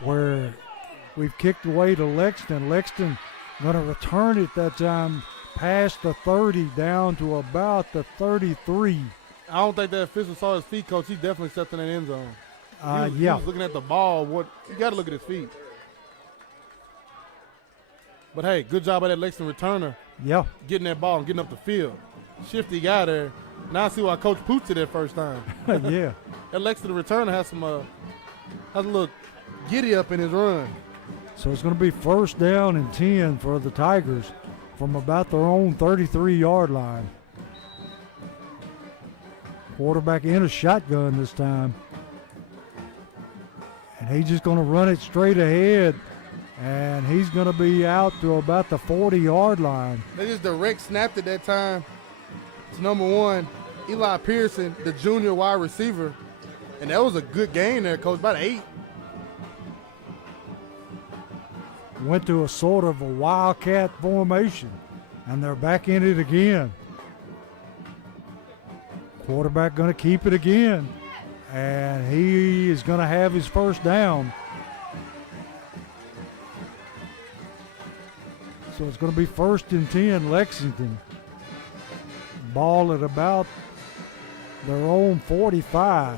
Where we've kicked away to Lexington. Lexington going to return it that time past the 30 down to about the 33. I don't think that official saw his feet, Coach. He definitely stepped in that end zone. He Yeah. was looking at the ball. You got to look at his feet. But, hey, good job by that Lexington returner. Yeah. Getting that ball and getting up the field. Shifty guy there. Now I see why Coach pooped it that first time. Yeah. That Lexington returner has a little giddy up in his run. So it's going to be first down and 10 for the Tigers from about their own 33-yard line. Quarterback in a shotgun this time. And he's just going to run it straight ahead. And he's going to be out to about the 40-yard line. They just direct snapped at that time. It's number 1, Eli Pearson, the junior wide receiver. And that was a good game there, Coach, about 8. Went to a sort of a wildcat formation, and they're back in it again. Quarterback going to keep it again, and he is going to have his first down. So it's going to be first and 10 Lexington. Ball at about their own 45.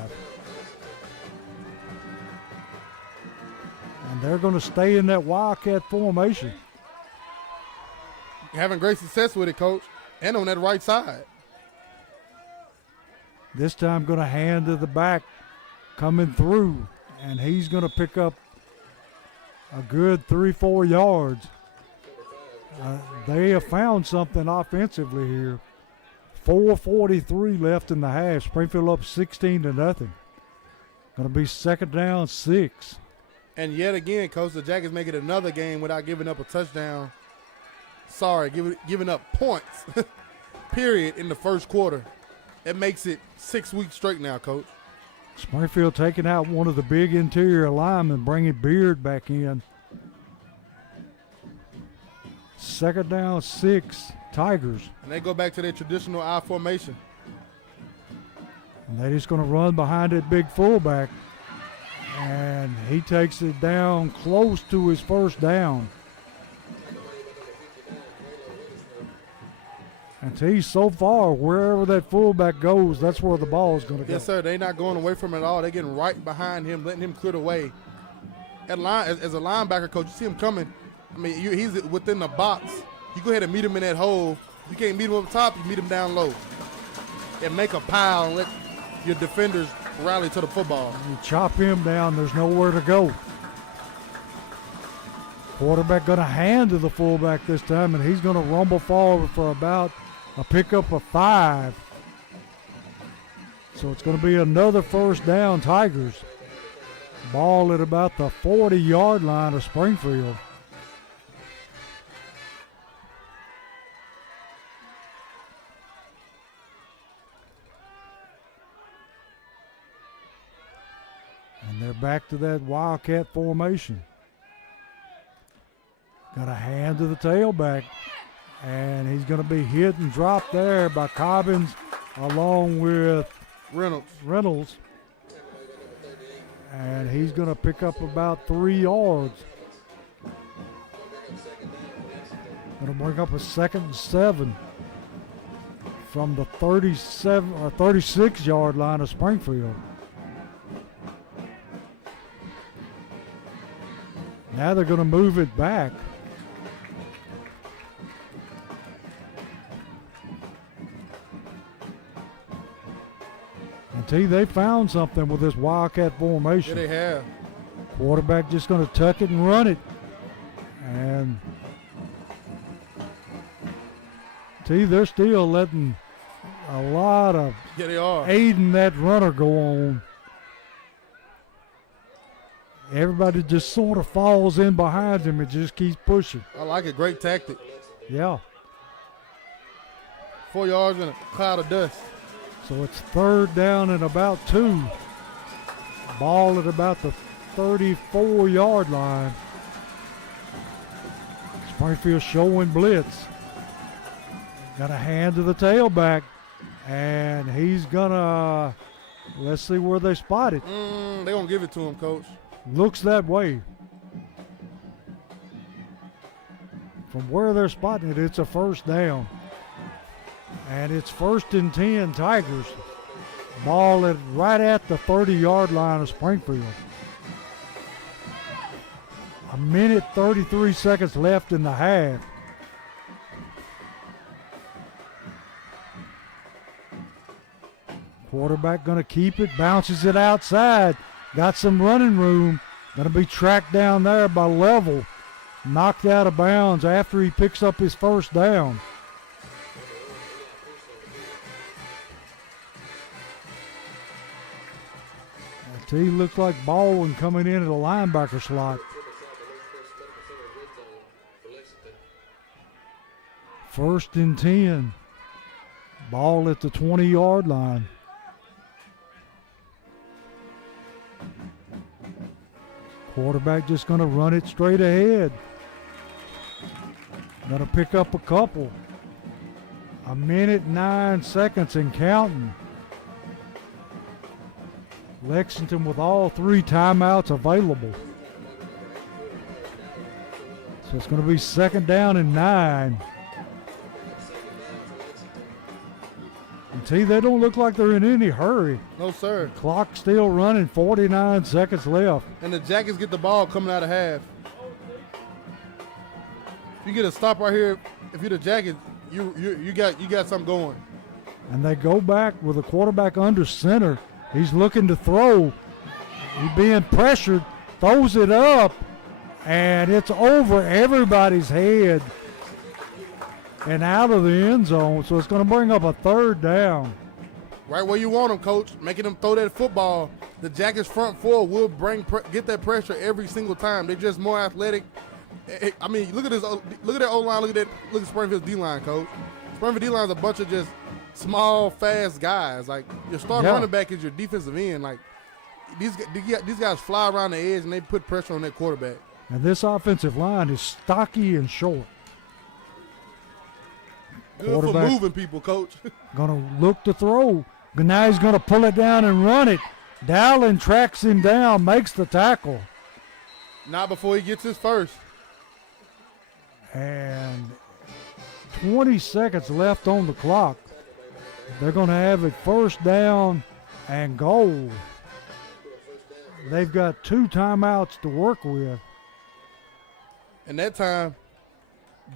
And they're going to stay in that wildcat formation. Having great success with it, Coach, and on that right side. This time going to hand to the back coming through, and he's going to pick up a good 3-4 yards. They have found something offensively here. 4:43 left in the half. Springfield up 16-0. Going to be second down 6. And yet again, Coach, the Jackets make it another game without giving up a touchdown. Giving up points, period, in the first quarter. It makes it 6 weeks straight now, Coach. Springfield taking out one of the big interior linemen, bringing Beard back in. Second down 6, Tigers. And they go back to their traditional I formation. And they're just going to run behind that big fullback. And he takes it down close to his first down. And T, so far, wherever that fullback goes, that's where the ball is going to go. Yes, sir. They're not going away from it at all. They're getting right behind him, letting him clear the way. As a linebacker coach, you see him coming. I mean, he's within the box. You go ahead and meet him in that hole. You can't meet him up top. You meet him down low. And make a pile and let your defenders rally to the football. You chop him down. There's nowhere to go. Quarterback going to hand to the fullback this time, and he's going to rumble forward for about a pickup of 5. So it's going to be another first down, Tigers. Ball at about the 40-yard line of Springfield. And they're back to that Wildcat formation. Got a hand to the tailback. And he's going to be hit and dropped there by Cobbins along with Reynolds. And he's going to pick up about 3 yards. Going to bring up a 2nd and 7 from the 37 or 36-yard line of Springfield. Now they're going to move it back. And T, they found something with this Wildcat formation. Yeah, they have. Quarterback just going to tuck it and run it. And T, they're still letting a lot of aiding that runner go on. Everybody just sort of falls in behind him and just keeps pushing. I like it. Great tactic. Yeah. 4 yards in a cloud of dust. So it's 3rd down and about 2. Ball at about the 34-yard line. Springfield showing blitz. Got a hand to the tailback. And he's going to, let's see where they spot it. They're going to give it to him, Coach. Looks that way. From where they're spotting it, it's a first down. And it's 1st and 10 Tigers. Ball right at the 30-yard line of Springfield. 1 minute 33 seconds left in the half. Quarterback going to keep it, bounces it outside. Got some running room. Going to be tracked down there by Level. Knocked out of bounds after he picks up his first down. T looks like Baldwin coming in at a linebacker slot. 1st and 10. Ball at the 20-yard line. Quarterback just going to run it straight ahead. Going to pick up a couple. 1 minute 9 seconds and counting. Lexington with all 3 timeouts available. So it's going to be 2nd down and 9. And T, they don't look like they're in any hurry. No, sir. Clock still running, 49 seconds left. And the Jackets get the ball coming out of half. If you get a stop right here, if you're the Jackets, you got something going. And they go back with the quarterback under center. He's looking to throw. He's being pressured, throws it up, and it's over everybody's head and out of the end zone. So it's going to bring up a 3rd down. Right where you want them, Coach. Making them throw that football. The Jackets front 4 will get that pressure every single time. They're just more athletic. I mean, look at this. Look at that O-line. Look at Springfield's D-line, Coach. Springfield D-line is a bunch of just small, fast guys. Like, your starting running back is your defensive end. Like, these guys fly around the edge and they put pressure on that quarterback. And this offensive line is stocky and short. Good for moving people, Coach. Going to look to throw. Now he's going to pull it down and run it. Dowling tracks him down, makes the tackle. Not before he gets his first. And 20 seconds left on the clock. They're going to have it first down and goal. They've got 2 timeouts to work with. And that time,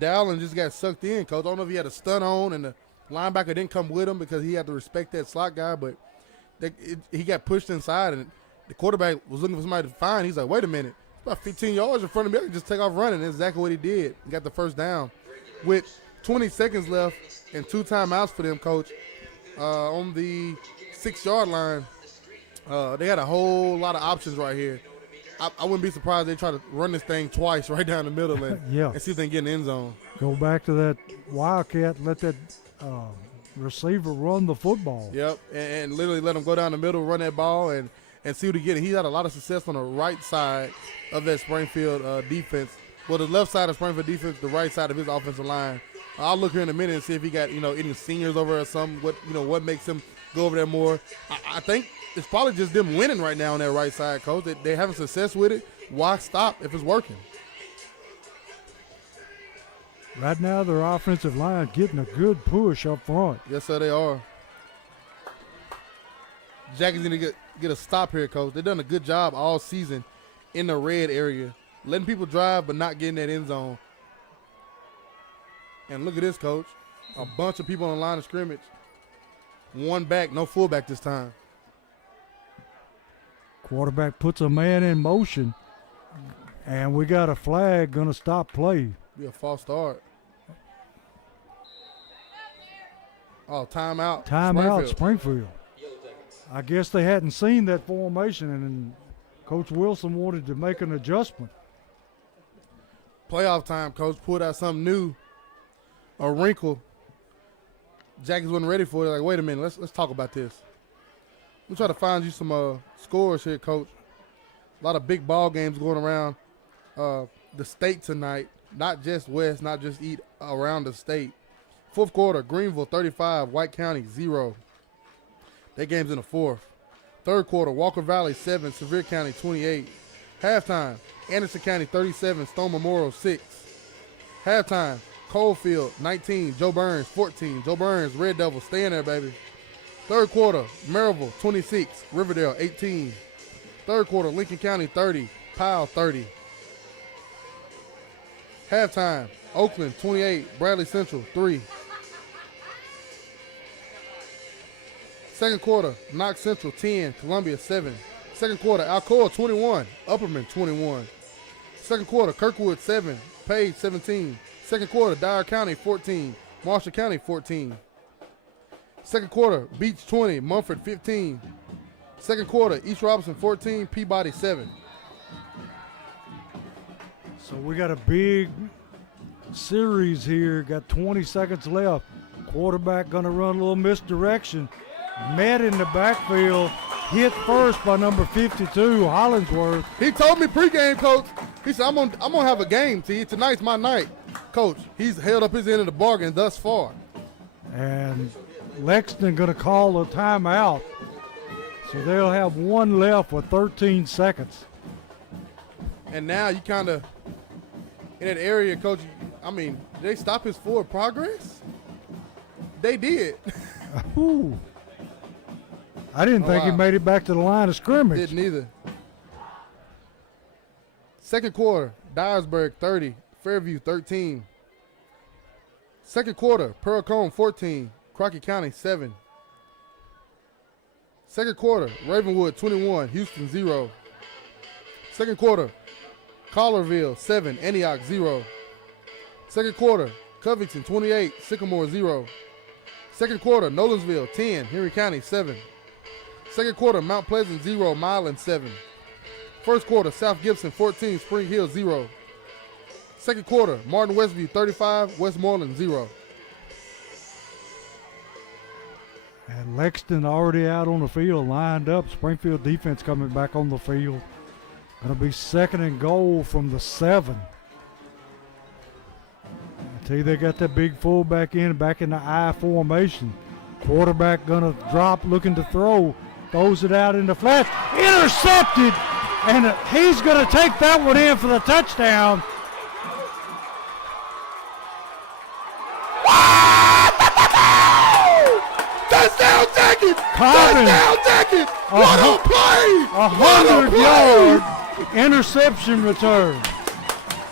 Dowling just got sucked in, Coach. I don't know if he had a stun on and the linebacker didn't come with him because he had to respect that slot guy, but he got pushed inside, and the quarterback was looking for somebody to find. He's like, wait a minute. It's about 15 yards in front of me. I can just take off running. That's exactly what he did. He got the first down. With 20 seconds left and 2 timeouts for them, Coach, on the 6-yard line, they had a whole lot of options right here. I wouldn't be surprised if they try to run this thing twice right down the middle and see if they can get in the end zone. Go back to that Wildcat, let that receiver run the football. Yep, and literally let him go down the middle, run that ball, and see what he get. He had a lot of success on the right side of that Springfield defense. Well, the left side of Springfield defense, the right side of his offensive line. I'll look here in a minute and see if he got any seniors over or something. What makes him go over there more? I think it's probably just them winning right now on that right side, Coach. They're having success with it. Why stop if it's working? Right now, their offensive line getting a good push up front. Yes, sir, they are. Jackie's going to get a stop here, Coach. They've done a good job all season in the red area, letting people drive but not getting that end zone. And look at this, Coach. A bunch of people on the line of scrimmage. One back, no fullback this time. Quarterback puts a man in motion, and we got a flag going to stop play. Be a false start. Oh, timeout. Timeout, Springfield. I guess they hadn't seen that formation, and Coach Wilson wanted to make an adjustment. Playoff time, Coach. Pulled out something new, a wrinkle. Jackies wasn't ready for it. Like, wait a minute, let's talk about this. We'll try to find you some scores here, Coach. A lot of big ball games going around the state tonight. Not just West, not just around the state. Fourth quarter, Greenville 35, White County 0. That game's in the fourth. Third quarter, Walker Valley 7, Sevier County 28. Halftime, Anderson County 37, Stone Memorial 6. Halftime, Coalfield 19, Joe Burns 14. Joe Burns, Red Devils, stay in there, baby. Third quarter, Maryville 26, Riverdale 18. Third quarter, Lincoln County 30, Powell 30. Halftime, Oakland 28, Bradley Central 3. Second quarter, Knox Central 10, Columbia 7. Second quarter, Alcoa 21, Upperman 21. Second quarter, Kirkwood 7, Page 17. Second quarter, Dyer County 14, Marshall County 14. Second quarter, Beach 20, Mumford 15. Second quarter, East Robinson 14, Peabody 7. So we got a big series here. Got 20 seconds left. Quarterback going to run a little misdirection. Met in the backfield. Hit first by number 52, Hollingsworth. He told me pregame, Coach. He said, I'm gonna have a game, T. Tonight's my night. Coach, he's held up his end of the bargain thus far. And Lexington going to call a timeout. So they'll have one left with 13 seconds. And now you kind of, in that area, Coach, I mean, did they stop his forward progress? They did. Ooh. I didn't think he made it back to the line of scrimmage. Didn't either. Second quarter, Dyersburg 30, Fairview 13. Second quarter, Pearl-Cohn 14, Crockett County 7. Second quarter, Ravenwood 21, Houston 0. Second quarter, Collarville 7, Antioch 0. Second quarter, Covington 28, Sycamore 0. Second quarter, Nolensville 10, Henry County 7. Second quarter, Mount Pleasant 0, Milan 7. First quarter, South Gibson 14, Spring Hill 0. Second quarter, Martin Westview 35, Westmoreland 0. And Lexington already out on the field, lined up. Springfield defense coming back on the field. Going to be second and goal from the 7. I tell you, they got that big fullback back in the I formation. Quarterback going to drop, looking to throw. Throws it out in the flat. Intercepted! And he's going to take that one in for the touchdown. Jackets! Cobbin. Touchdown, Jackets! What a play! 100-yard interception return.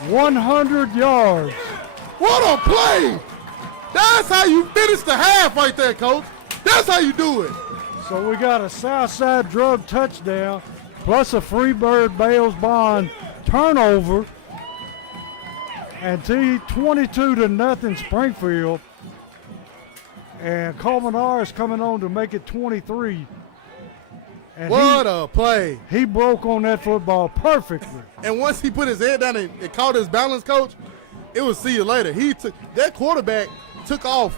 100 yards. What a play! That's how you finish the half right there, Coach. That's how you do it. So we got a Southside Drug touchdown plus a Freebird Bales Bond turnover. And 22-0 Springfield. And Coleman is coming on to make it 23. And what a play. He broke on that football perfectly. And once he put his head down and caught his balance, Coach, it was see you later. That quarterback took off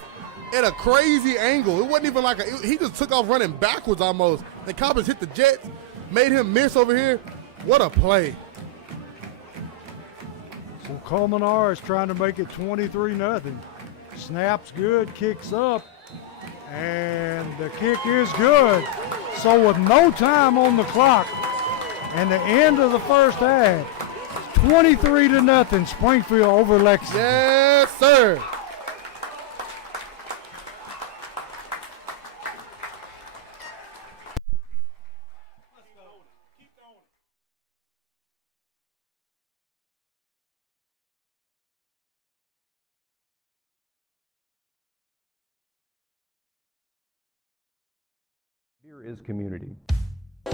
at a crazy angle. It wasn't even like he just took off running backwards almost. The Coppers hit the Jets, made him miss over here. What a play. So Coleman is trying to make it 23-0. Snaps good, kicks up, and the kick is good. So with no time on the clock and the end of the first half, 23-0 Springfield over Lexington. Yes, sir. Beer is community. The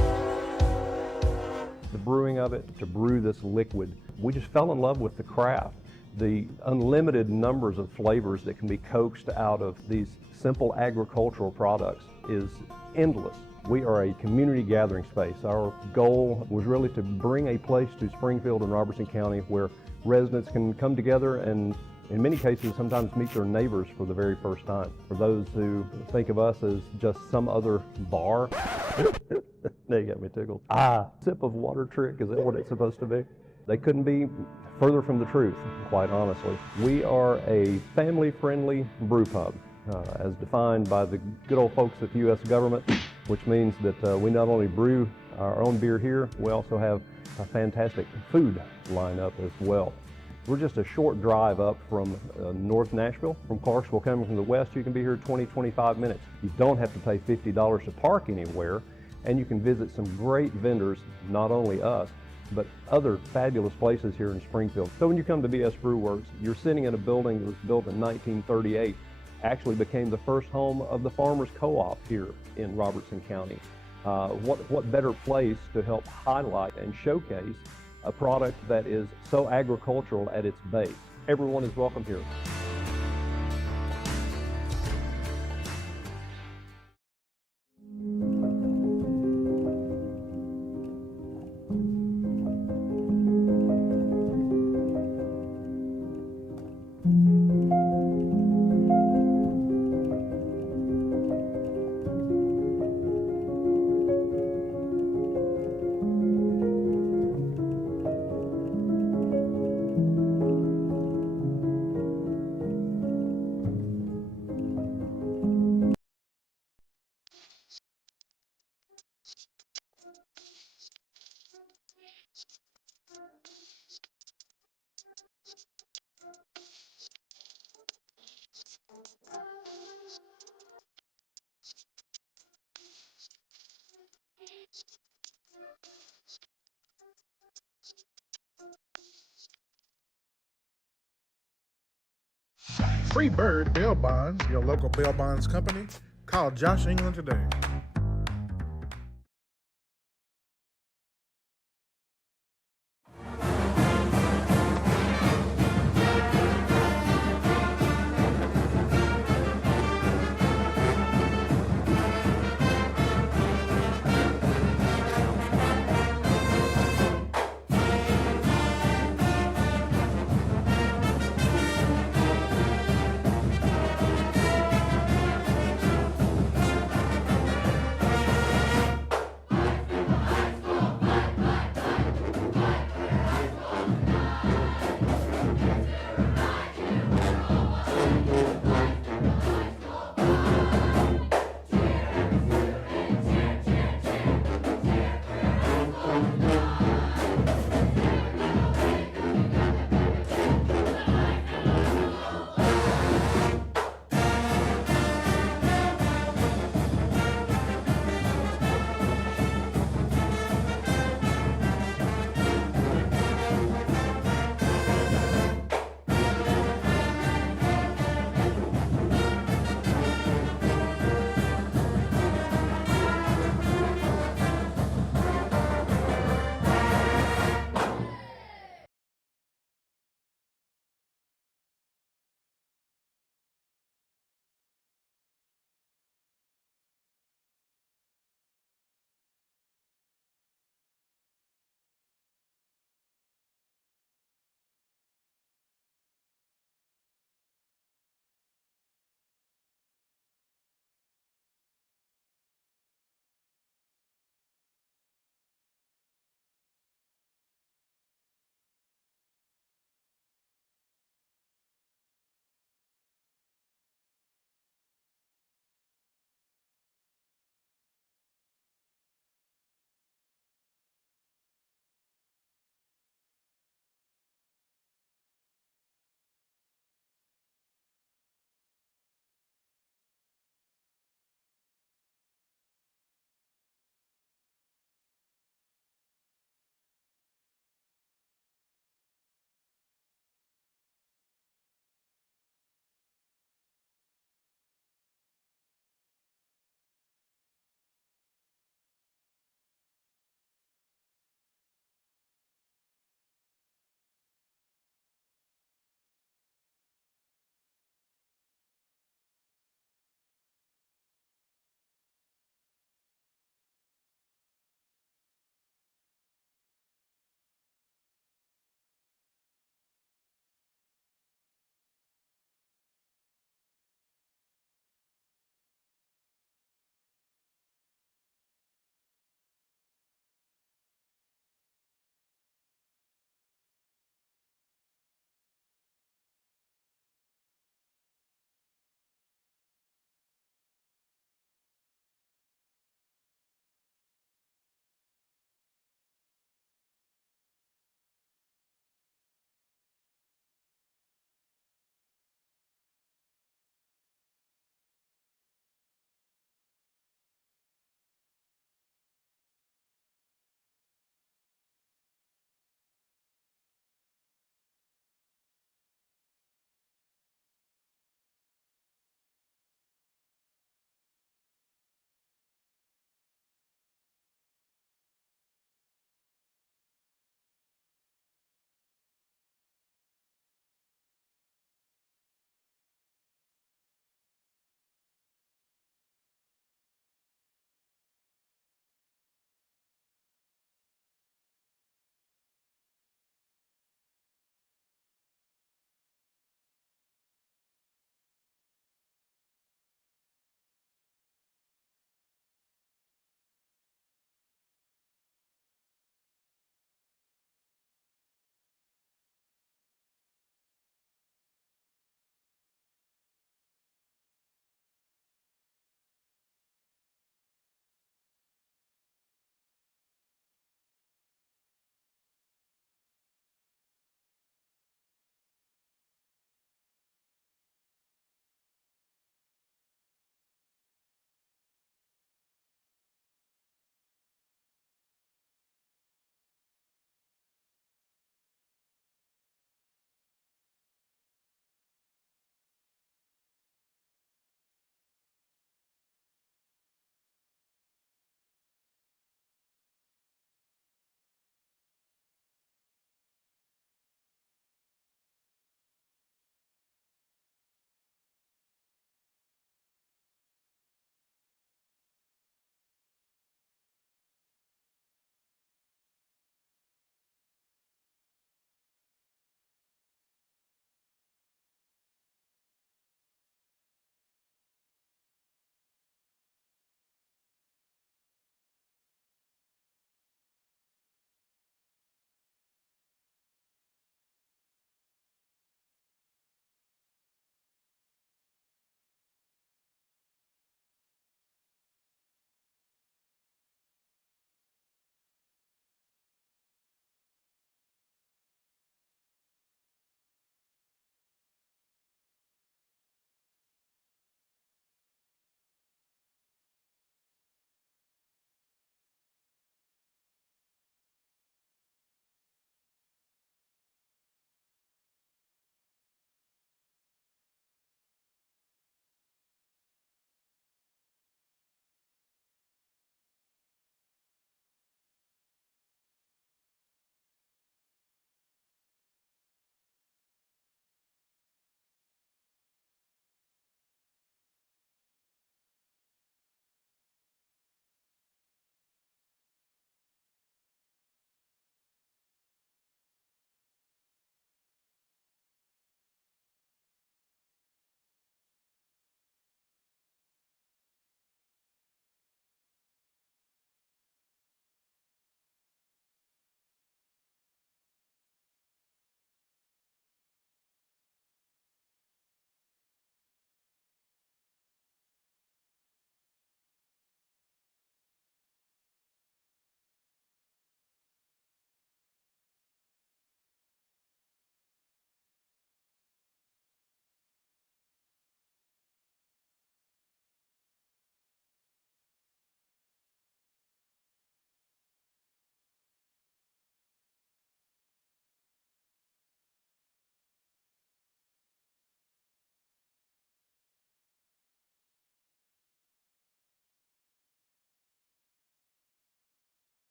brewing of it, to brew this liquid, we just fell in love with the craft. The unlimited numbers of flavors that can be coaxed out of these simple agricultural products is endless. We are a community gathering space. Our goal was really to bring a place to Springfield and Robertson County where residents can come together and in many cases sometimes meet their neighbors for the very first time. For those who think of us as just some other bar, now you got me tickled. Sip of water trick, is that what it's supposed to be? They couldn't be further from the truth, quite honestly. We are a family-friendly brew pub, as defined by the good old folks at the U.S. government, which means that we not only brew our own beer here, we also have a fantastic food lineup as well. We're just a short drive up from North Nashville. From Clarksville, coming from the west, you can be here 20-25 minutes. You don't have to pay $50 to park anywhere, and you can visit some great vendors, not only us, but other fabulous places here in Springfield. So when you come to BS Brew Works, you're sitting in a building that was built in 1938, actually became the first home of the Farmers Co-op here in Robertson County. What better place to help highlight and showcase a product that is so agricultural at its base. Everyone is welcome here. Free Bird Bail Bonds, your local bail bonds company. Call Josh England today.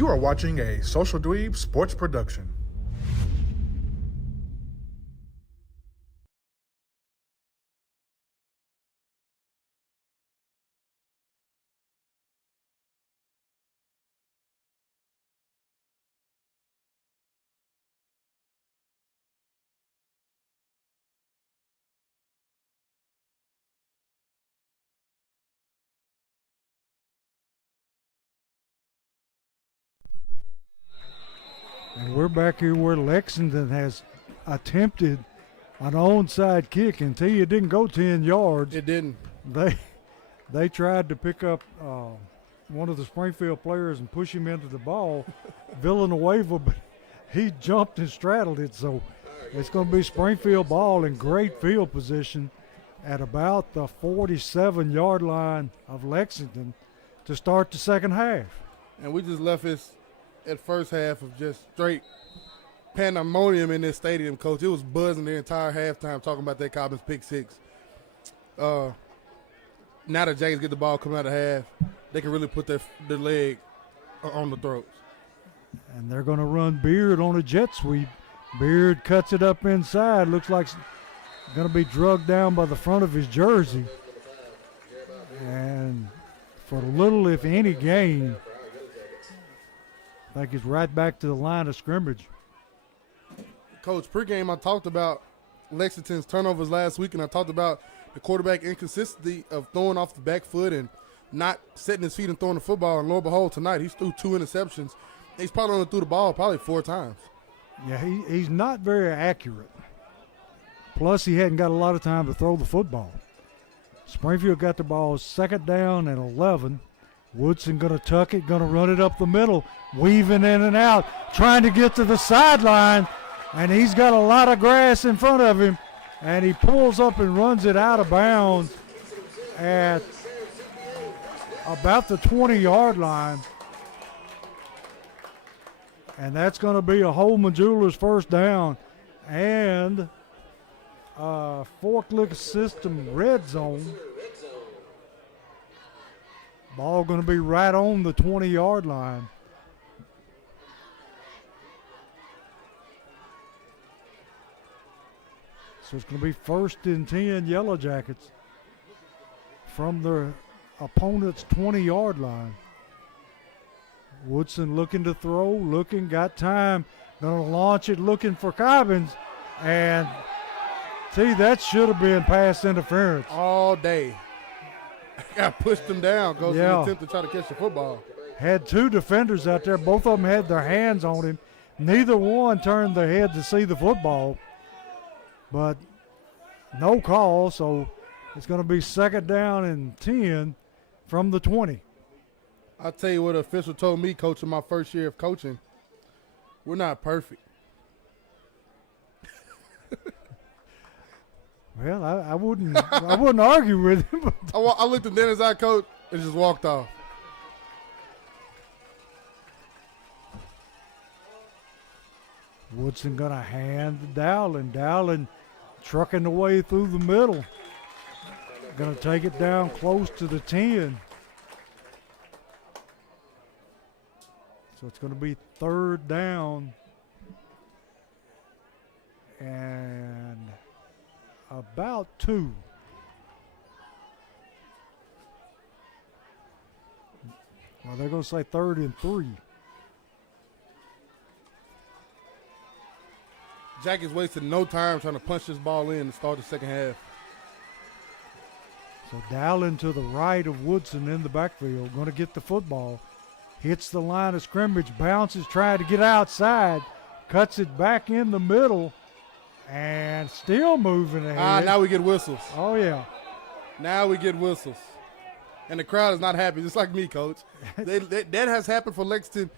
You are watching a Social Dweeb Sports production. And we're back here where Lexington has attempted an onside kick, and it didn't go 10 yards. It didn't. They tried to pick up one of the Springfield players and push him into the ball, Villanueva, but he jumped and straddled it. So it's going to be Springfield ball in great field position at about the 47-yard line of Lexington to start the second half. And we just left this at first half of just straight pandemonium in this stadium, Coach. It was buzzing the entire halftime talking about that Cobbins pick six. Now that Jags get the ball coming out of half, they can really put their leg on the throats. And they're going to run Beard on a jet sweep. Beard cuts it up inside. Looks like going to be drugged down by the front of his jersey. And for little, if any, gain, I think it's right back to the line of scrimmage. Coach, pregame I talked about Lexington's turnovers last week, and I talked about the quarterback inconsistency of throwing off the back foot and not setting his feet and throwing the football. And lo and behold, tonight he's threw 2 interceptions. He's probably only threw the ball probably 4 times. Yeah, he's not very accurate. Plus, he hadn't got a lot of time to throw the football. Springfield got the ball second down and 11. Woodson going to tuck it, going to run it up the middle, weaving in and out, trying to get to the sideline, and he's got a lot of grass in front of him, and he pulls up and runs it out of bounds at about the 20-yard line. And that's going to be a Holman Jewelers first down and forklift system red zone. Ball going to be right on the 20-yard line. So it's going to be 1st and 10 Yellow Jackets from their opponent's 20-yard line. Woodson looking to throw, got time, going to launch it, looking for Cobbins, and that should have been pass interference. All day. Got pushed him down because he attempted to try to catch the football. Had 2 defenders out there. Both of them had their hands on him. Neither one turned their head to see the football. But no call, so it's going to be 2nd down and 10 from the 20. I'll tell you what an official told me, Coach, in my first year of coaching. We're not perfect. Well, I wouldn't argue with him. I looked at Dennis, our coach, and just walked off. Woodson going to hand to Dowling. Dowling trucking the way through the middle. Going to take it down close to the 10. So it's going to be 3rd down and about 2. Well, they're going to say 3rd and 3. Jack is wasting no time trying to punch this ball in to start the second half. So Dowling to the right of Woodson in the backfield, going to get the football. Hits the line of scrimmage, bounces, trying to get outside, cuts it back in the middle, and still moving ahead. Now we get whistles. Oh, yeah. Now we get whistles. And the crowd is not happy, just like me, Coach. That has happened for Lexington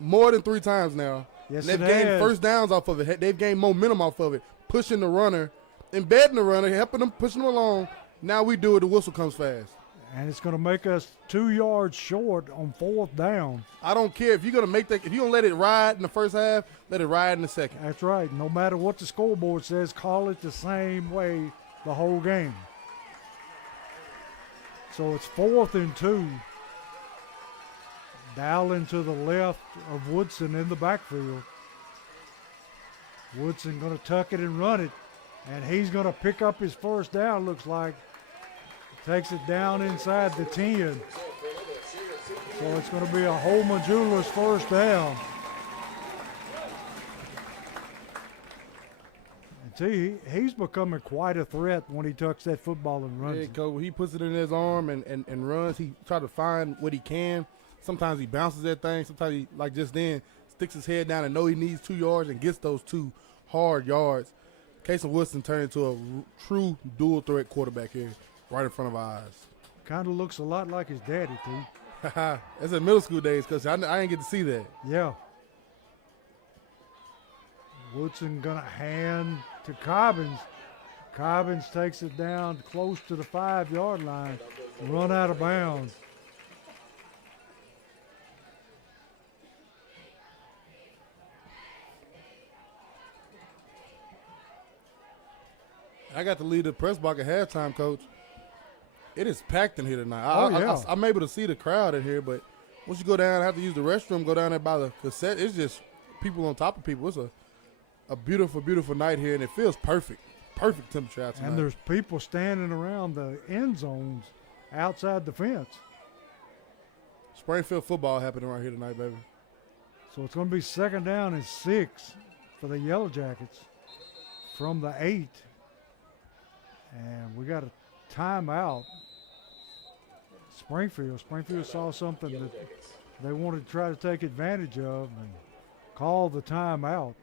more than 3 times now. Yes, they've gained first downs off of it. They've gained momentum off of it, pushing the runner, embedding the runner, helping them, pushing them along. Now we do it, the whistle comes fast. And it's going to make us 2 yards short on 4th down. I don't care if you're going to make that. If you're going to let it ride in the first half, let it ride in the second. That's right. No matter what the scoreboard says, call it the same way the whole game. So it's 4th and 2. Dowling to the left of Woodson in the backfield. Woodson going to tuck it and run it, and he's going to pick up his first down, looks like. Takes it down inside the 10. So it's going to be a Holman Jewelers first down. And see, he's becoming quite a threat when he tucks that football and runs Yeah, it. Coach, he puts it in his arm and runs. He tries to find what he can. Sometimes he bounces that thing. Sometimes he, like just then, sticks his head down and know he needs 2 yards and gets those 2 hard yards. Casey Woodson turned into a true dual threat quarterback here, right in front of our eyes. Kind of looks a lot like his daddy, too. That's in middle school days, because I didn't get to see that. Yeah. Woodson going to hand to Cobbins. Cobbins takes it down close to the 5-yard line. Run out of bounds. I got to lead the press box at halftime, Coach. It is packed in here tonight. I'm able to see the crowd in here, but once you go down, I have to use the restroom, go down there by the cassette. It's just people on top of people. It's a beautiful, beautiful night here, and it feels perfect. Perfect temperature out tonight. And there's people standing around the end zones outside the fence. Springfield football happening right here tonight, baby. So it's going to be 2nd down and 6 for the Yellow Jackets from the 8. And we got a timeout. Springfield saw something that they wanted to try to take advantage of and call the timeout.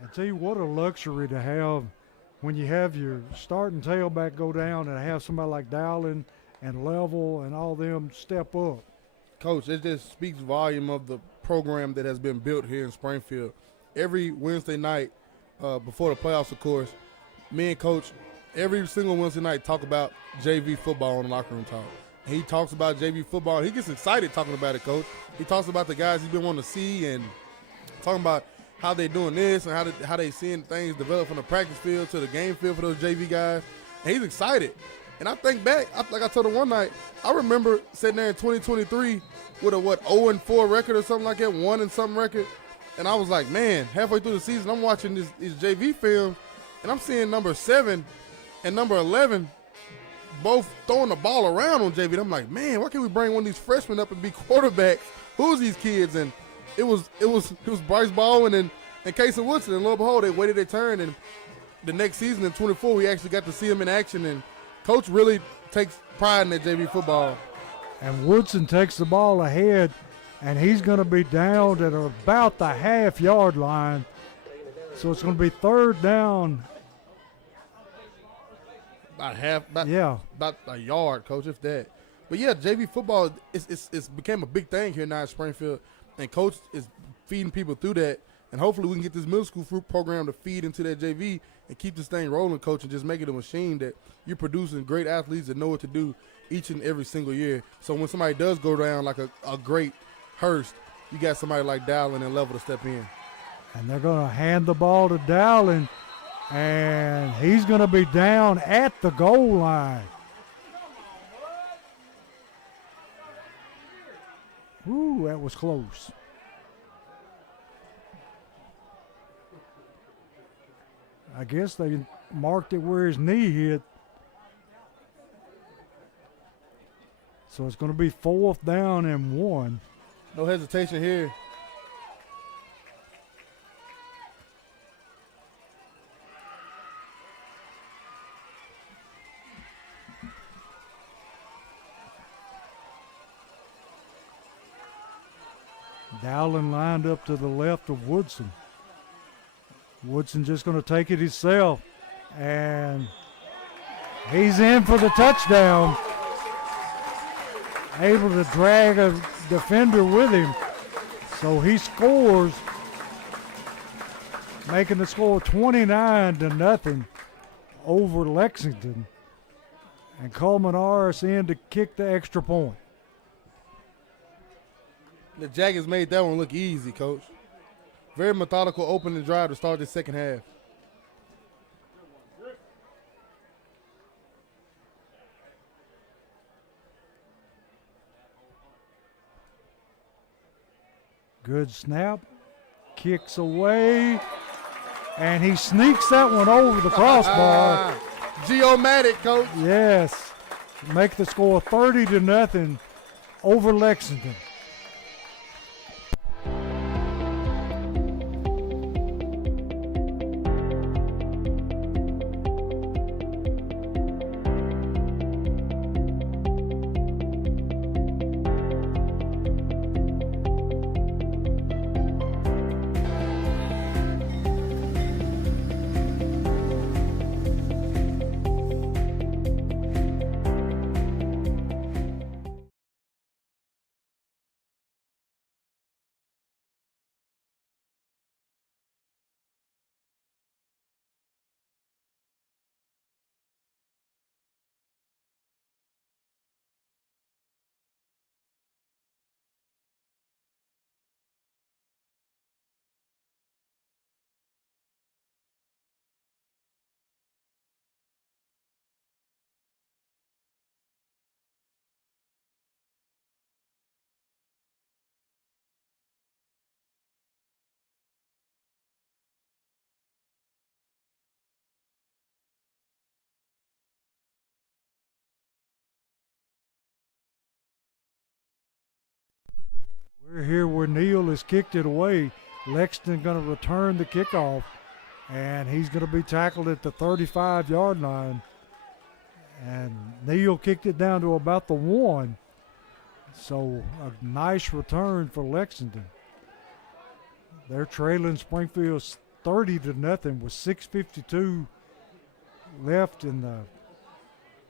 And tell you what a luxury to have when you have your starting tailback go down and have somebody like Dowling and Level and all them step up. Coach, it just speaks volume of the program that has been built here in Springfield. Every Wednesday night before the playoffs, of course, me and Coach, every single Wednesday night, talk about JV football on the locker room talk. He talks about JV football. He gets excited talking about it, Coach. He talks about the guys he's been wanting to see and talking about how they doing this and how they seeing things develop from the practice field to the game field for those JV guys. And he's excited. And I think back, like I told him one night, I remember sitting there in 2023 with a 0-4 record or something like that, 1-something record. And I was like, man, halfway through the season, I'm watching this JV film, and I'm seeing number 7 and number 11 both throwing the ball around on JV. And I'm like, man, why can't we bring one of these freshmen up and be quarterbacks? Who's these kids? And it was Bryce Baldwin and Casey Woodson. And lo and behold, they waited their turn. And the next season in 24, we actually got to see them in action. And Coach really takes pride in that JV football. And Woodson takes the ball ahead, and he's going to be down at about the half-yard line. So it's going to be 3rd down. About a yard, Coach, if that. But yeah, JV football it's became a big thing here now at Springfield, and Coach is feeding people through that. And hopefully we can get this middle school fruit program to feed into that JV and keep this thing rolling, Coach, and just make it a machine that you're producing great athletes that know what to do each and every single year. So when somebody does go down like a great Hurst, you got somebody like Dowling and Level to step in. And they're going to hand the ball to Dowling, and he's going to be down at the goal line. Ooh, that was close. I guess they marked it where his knee hit. So it's going to be 4th down and 1. No hesitation here. Dowling lined up to the left of Woodson. Woodson just going to take it himself, and he's in for the touchdown. Able to drag a defender with him, so he scores, making the score 29-0 over Lexington. And Coleman Arris in to kick the extra point. The Jackets made that one look easy, Coach. Very methodical opening drive to start the second half. Good snap. Kicks away. And he sneaks that one over the crossbar. Geomatic, Coach. Yes. Make the score 30-0 over Lexington. We're here where Neal has kicked it away. Lexington going to return the kickoff, and he's going to be tackled at the 35-yard line. And Neal kicked it down to about the 1. So a nice return for Lexington. They're trailing Springfield 30-0 with 6:52 left in the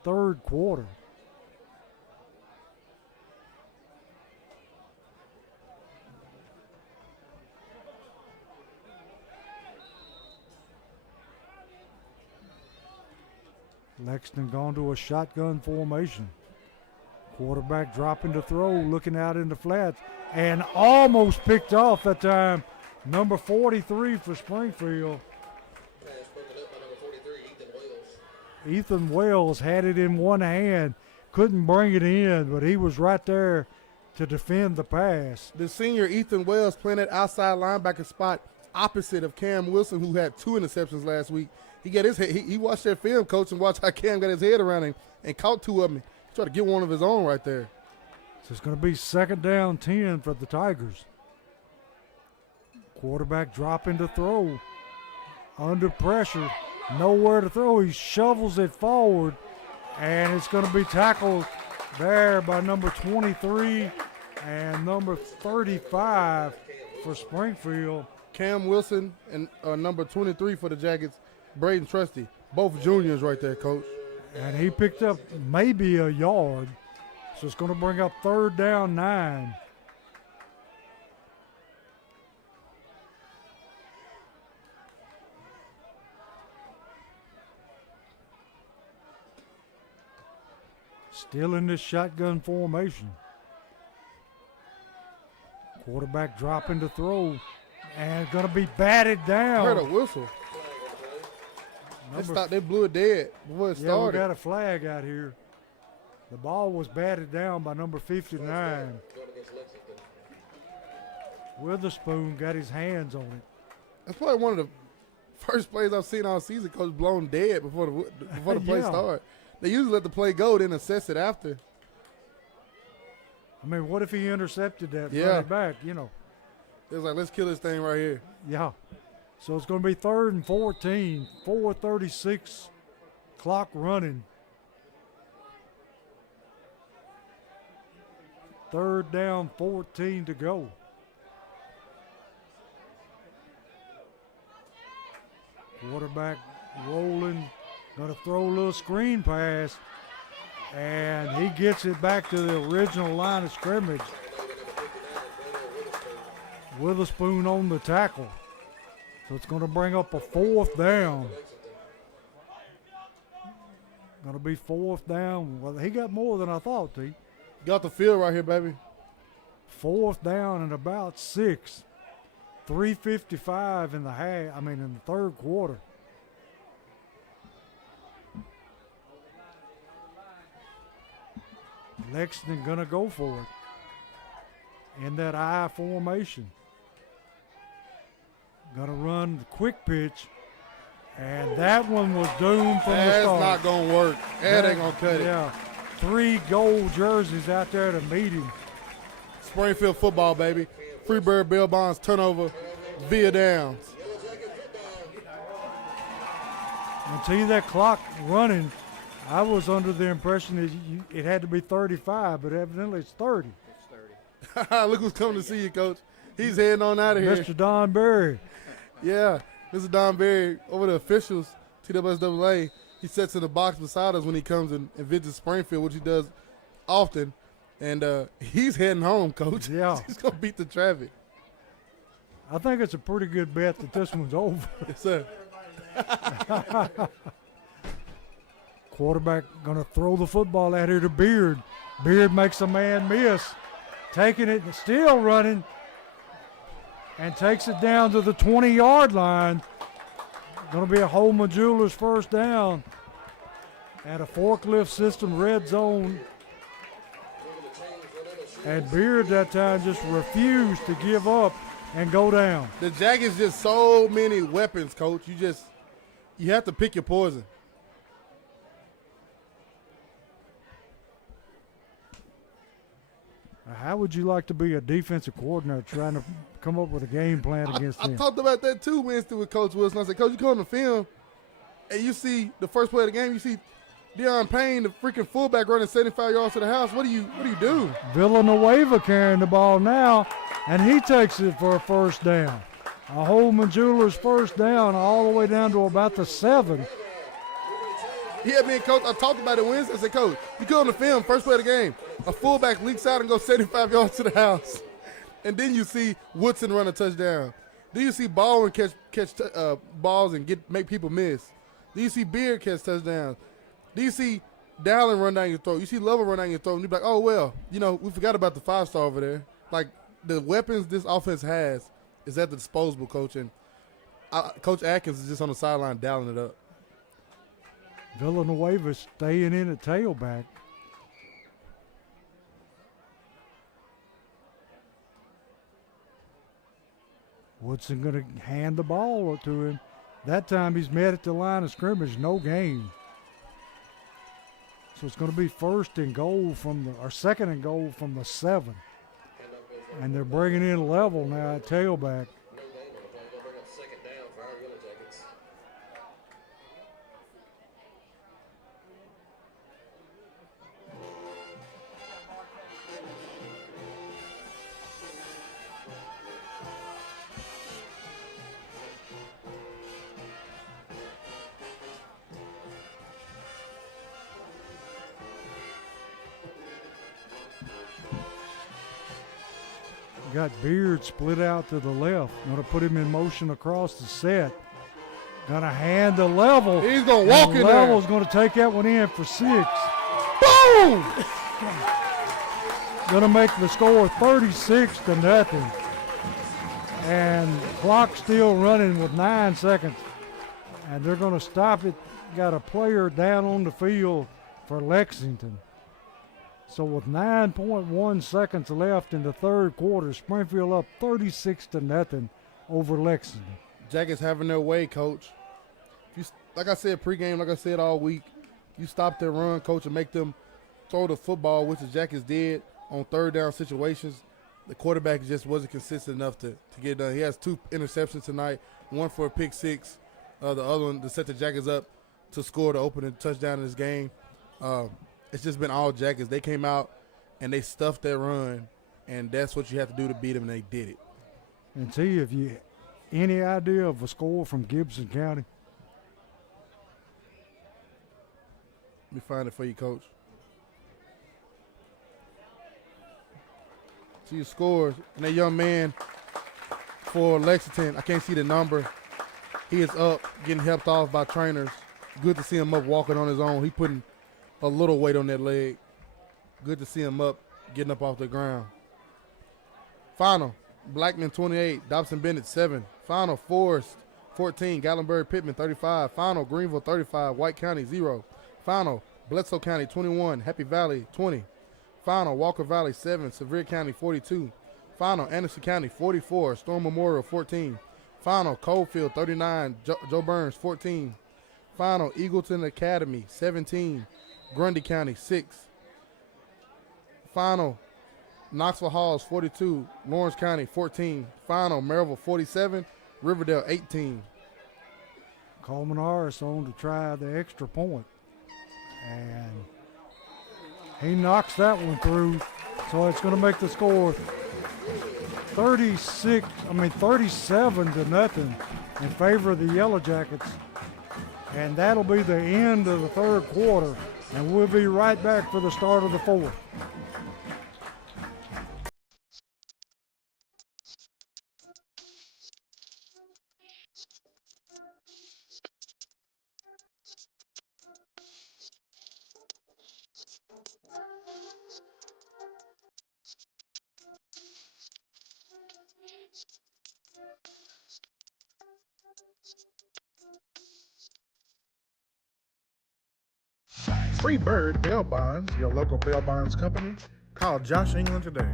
third quarter. Lexington gone to a shotgun formation. Quarterback dropping to throw, looking out in the flats, and almost picked off that time. Number 43 for Springfield. Pass broken up by number 43, Ethan Wells. Ethan Wells had it in one hand, couldn't bring it in, but he was right there to defend the pass. The senior Ethan Wells playing that outside linebacker spot opposite of Cam Wilson, who had 2 interceptions last week. He got his head, he watched that film, coach, and watched how Cam got his head around him and caught 2 of them. He tried to get one of his own right there. So it's going to be 2nd down 10 for the Tigers. Quarterback dropping to throw. Under pressure, nowhere to throw. He shovels it forward, and it's going to be tackled there by number 23 and number 35 for Springfield. Cam Wilson and number 23 for the Jackets, Braden Trusty, both juniors right there, coach. And he picked up maybe a yard. So it's going to bring up 3rd down 9. Still in this shotgun formation. Quarterback dropping to throw. And going to be batted down. I heard a whistle. They blew it dead before it started. Yeah, we got a flag out here. The ball was batted down by number 59. Witherspoon got his hands on it. That's probably one of the first plays I've seen all season, coach, blown dead before the play Yeah. started. They usually let the play go, then assess it after. I mean, what if he intercepted that Yeah. running back, you know? It was like, let's kill this thing right here. Yeah. So it's going to be 3rd and 14, 4:36 clock running. 3rd down, 14 to go. Quarterback rolling, going to throw a little screen pass, and he gets it back to the original line of scrimmage. Witherspoon on the tackle. So it's going to bring up a 4th down. Going to be 4th down. Well, he got more than I thought, T. Got the field right here, baby. 4th down and about 6. 3:55 in the in the third quarter. Lexington gonna go for it in that I formation. going to run the quick pitch. And that one was doomed from the That's start. not going to work. That ain't going to cut it. Yeah. 3 gold jerseys out there to meet him. Springfield football, baby. Freebird Bell Bonds turnover via downs. Until that clock running, I was under the impression that it had to be 35, but evidently it's 30. Look who's coming to see you, Coach. He's heading on out of here. Mr. Don Berry. Yeah, Mr. Don Berry, over the officials, TWSAA, he sits in the box beside us when he comes and visits Springfield, which he does often. And he's heading home, Coach. Yeah. He's going to beat the traffic. I think it's a pretty good bet that this one's over. Yes, sir. Quarterback going to throw the football out here to Beard. Beard makes a man miss. Taking it, still running, and takes it down to the 20-yard line. Going to be a Holman Jewelers first down. And a forklift system red zone. And Beard that time just refused to give up and go down. The Jackets just so many weapons, Coach. You have to pick your poison. How would you like to be a defensive coordinator trying to come up with a game plan against I them? talked about that too Wednesday with Coach Wilson. I said, Coach, you go on the film and you see the first play of the game, you see Deion Payne, the freaking fullback, running 75 yards to the house. What do you do? Villanueva carrying the ball now, and he takes it for a first down. A Holman Jewelers first down all the way down to about the 7. Yeah, me and Coach, I talked about it Wednesday. I said, Coach, you go on the film, first play of the game. A fullback leaks out and goes 75 yards to the house. And then you see Woodson run a touchdown. Then you see Baldwin catch balls and make people miss. Then you see Beard catch touchdowns. Then you see Dallin run down your throat. You see Lover run down your throat. And you're like, oh, well, we forgot about the 5-star over there. Like, the weapons this offense has is at the disposal, Coach. And Coach Atkins is just on the sideline dialing it up. Villanueva staying in at tailback. Woodson going to hand the ball to him. That time he's met at the line of scrimmage, no gain. So it's going to be first and goal second and goal from the 7. And they're bringing in level now at tailback. Got Beard split out to the left. Going to put him in motion across the set. Going to hand the level. He's going to walk in there. Level's going to take that one in for 6. Boom! Going to make the score 36-0. And clock still running with 9 seconds. And they're going to stop it. Got a player down on the field for Lexington. So with 9.1 seconds left in the third quarter, Springfield up 36-0 over Lexington. Jackets having their way, Coach. Like I said pregame, like I said all week, you stop their run, Coach, and make them throw the football, which the Jackets did on third down situations. The quarterback just wasn't consistent enough to get it done. He has 2 interceptions tonight, one for a pick 6, the other one to set the Jackets up to score the opening touchdown in this game. It's just been all Jackets. They came out and they stuffed their run, and that's what you have to do to beat them, and they did it. And see if you any idea of a score from Gibson County. Let me find it for you, Coach. See your scores. And that young man for Lexington, I can't see the number. He is up, getting helped off by trainers. Good to see him up walking on his own. He putting a little weight on that leg. Good to see him up, getting up off the ground. Final, Blackman 28, Dobson Bennett 7. Final, Forrest 14, Gallenberg Pittman 35. Final, Greenville 35, White County 0. Final, Bledsoe County 21, Happy Valley 20. Final, Walker Valley 7, Sevier County 42. Final, Anderson County 44, Storm Memorial 14. Final, Coalfield 39, Joe Burns 14. Final, Eagleton Academy 17, Grundy County 6. Final, Knoxville Halls 42, Lawrence County 14. Final, Maryville 47, Riverdale 18. Coleman Harris on to try the extra point. And he knocks that one through. So it's going to make the score 37 to nothing in favor of the Yellow Jackets. And that'll be the end of the third quarter. And we'll be right back for the start of the fourth. Free Bird Bail Bonds, your local bail bonds company. Call Josh England today.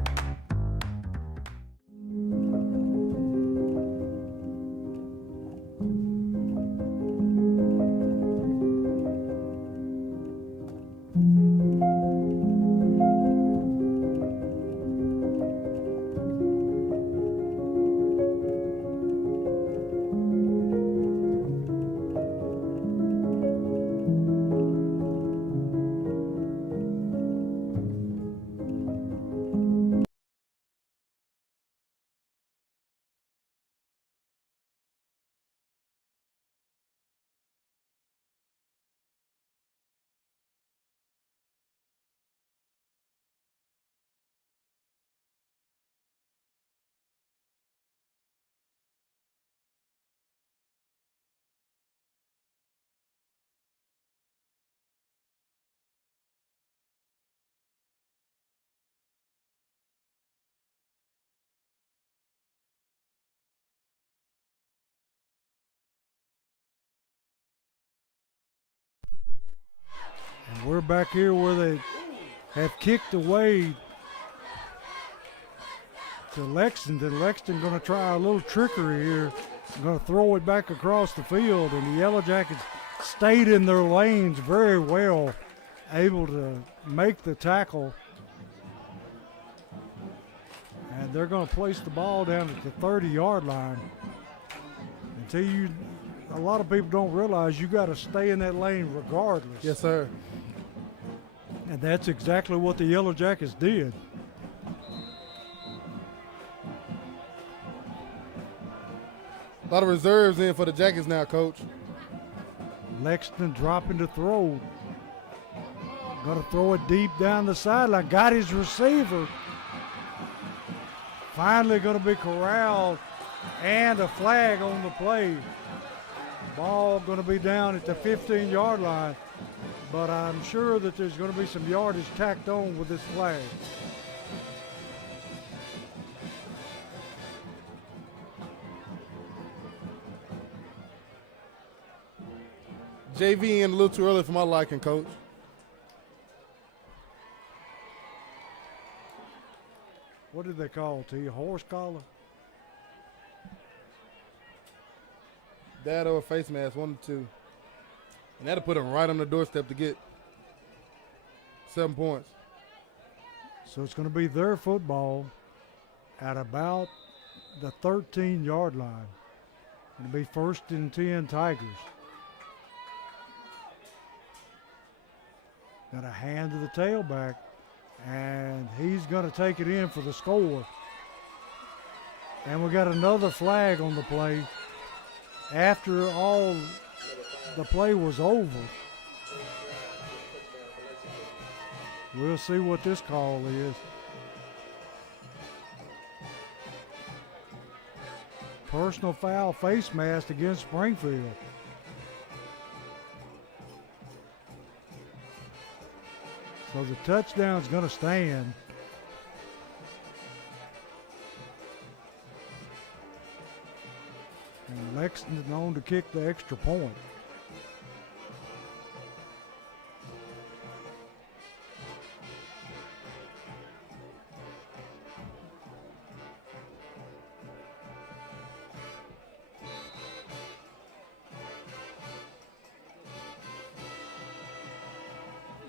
And we're back here where they have kicked away to Lexington. Lexington going to try a little trickery here. Going to throw it back across the field, and the Yellow Jackets stayed in their lanes very well, able to make the tackle. And they're going to place the ball down at the 30-yard line. A lot of people don't realize you got to stay in that lane regardless. Yes, sir. And that's exactly what the Yellow Jackets did. A lot of reserves in for the Jackets now, Coach. Lexington dropping to throw. Going to throw it deep down the sideline. Got his receiver. Finally going to be corralled, and a flag on the play. Ball going to be down at the 15-yard line, but I'm sure that there's going to be some yardage tacked on with this flag. JV in a little too early for my liking, Coach. What did they call it to you? Horse collar? That or face mask, 1 or 2. And that'll put him right on the doorstep to get 7 points. So it's going to be their football at about the 13-yard line. It'll be 1st and 10 Tigers. Got a hand to the tailback, and he's going to take it in for the score. And we got another flag on the play. After all the play was over, we'll see what this call is. Personal foul, face mask against Springfield. So the touchdown's going to stand. And Lexington on to kick the extra point.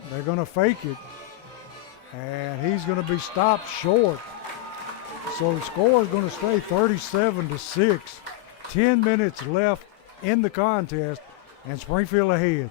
They're going to fake it. And he's going to be stopped short. So the score is going to stay 37-6. 10 minutes left in the contest, and Springfield ahead.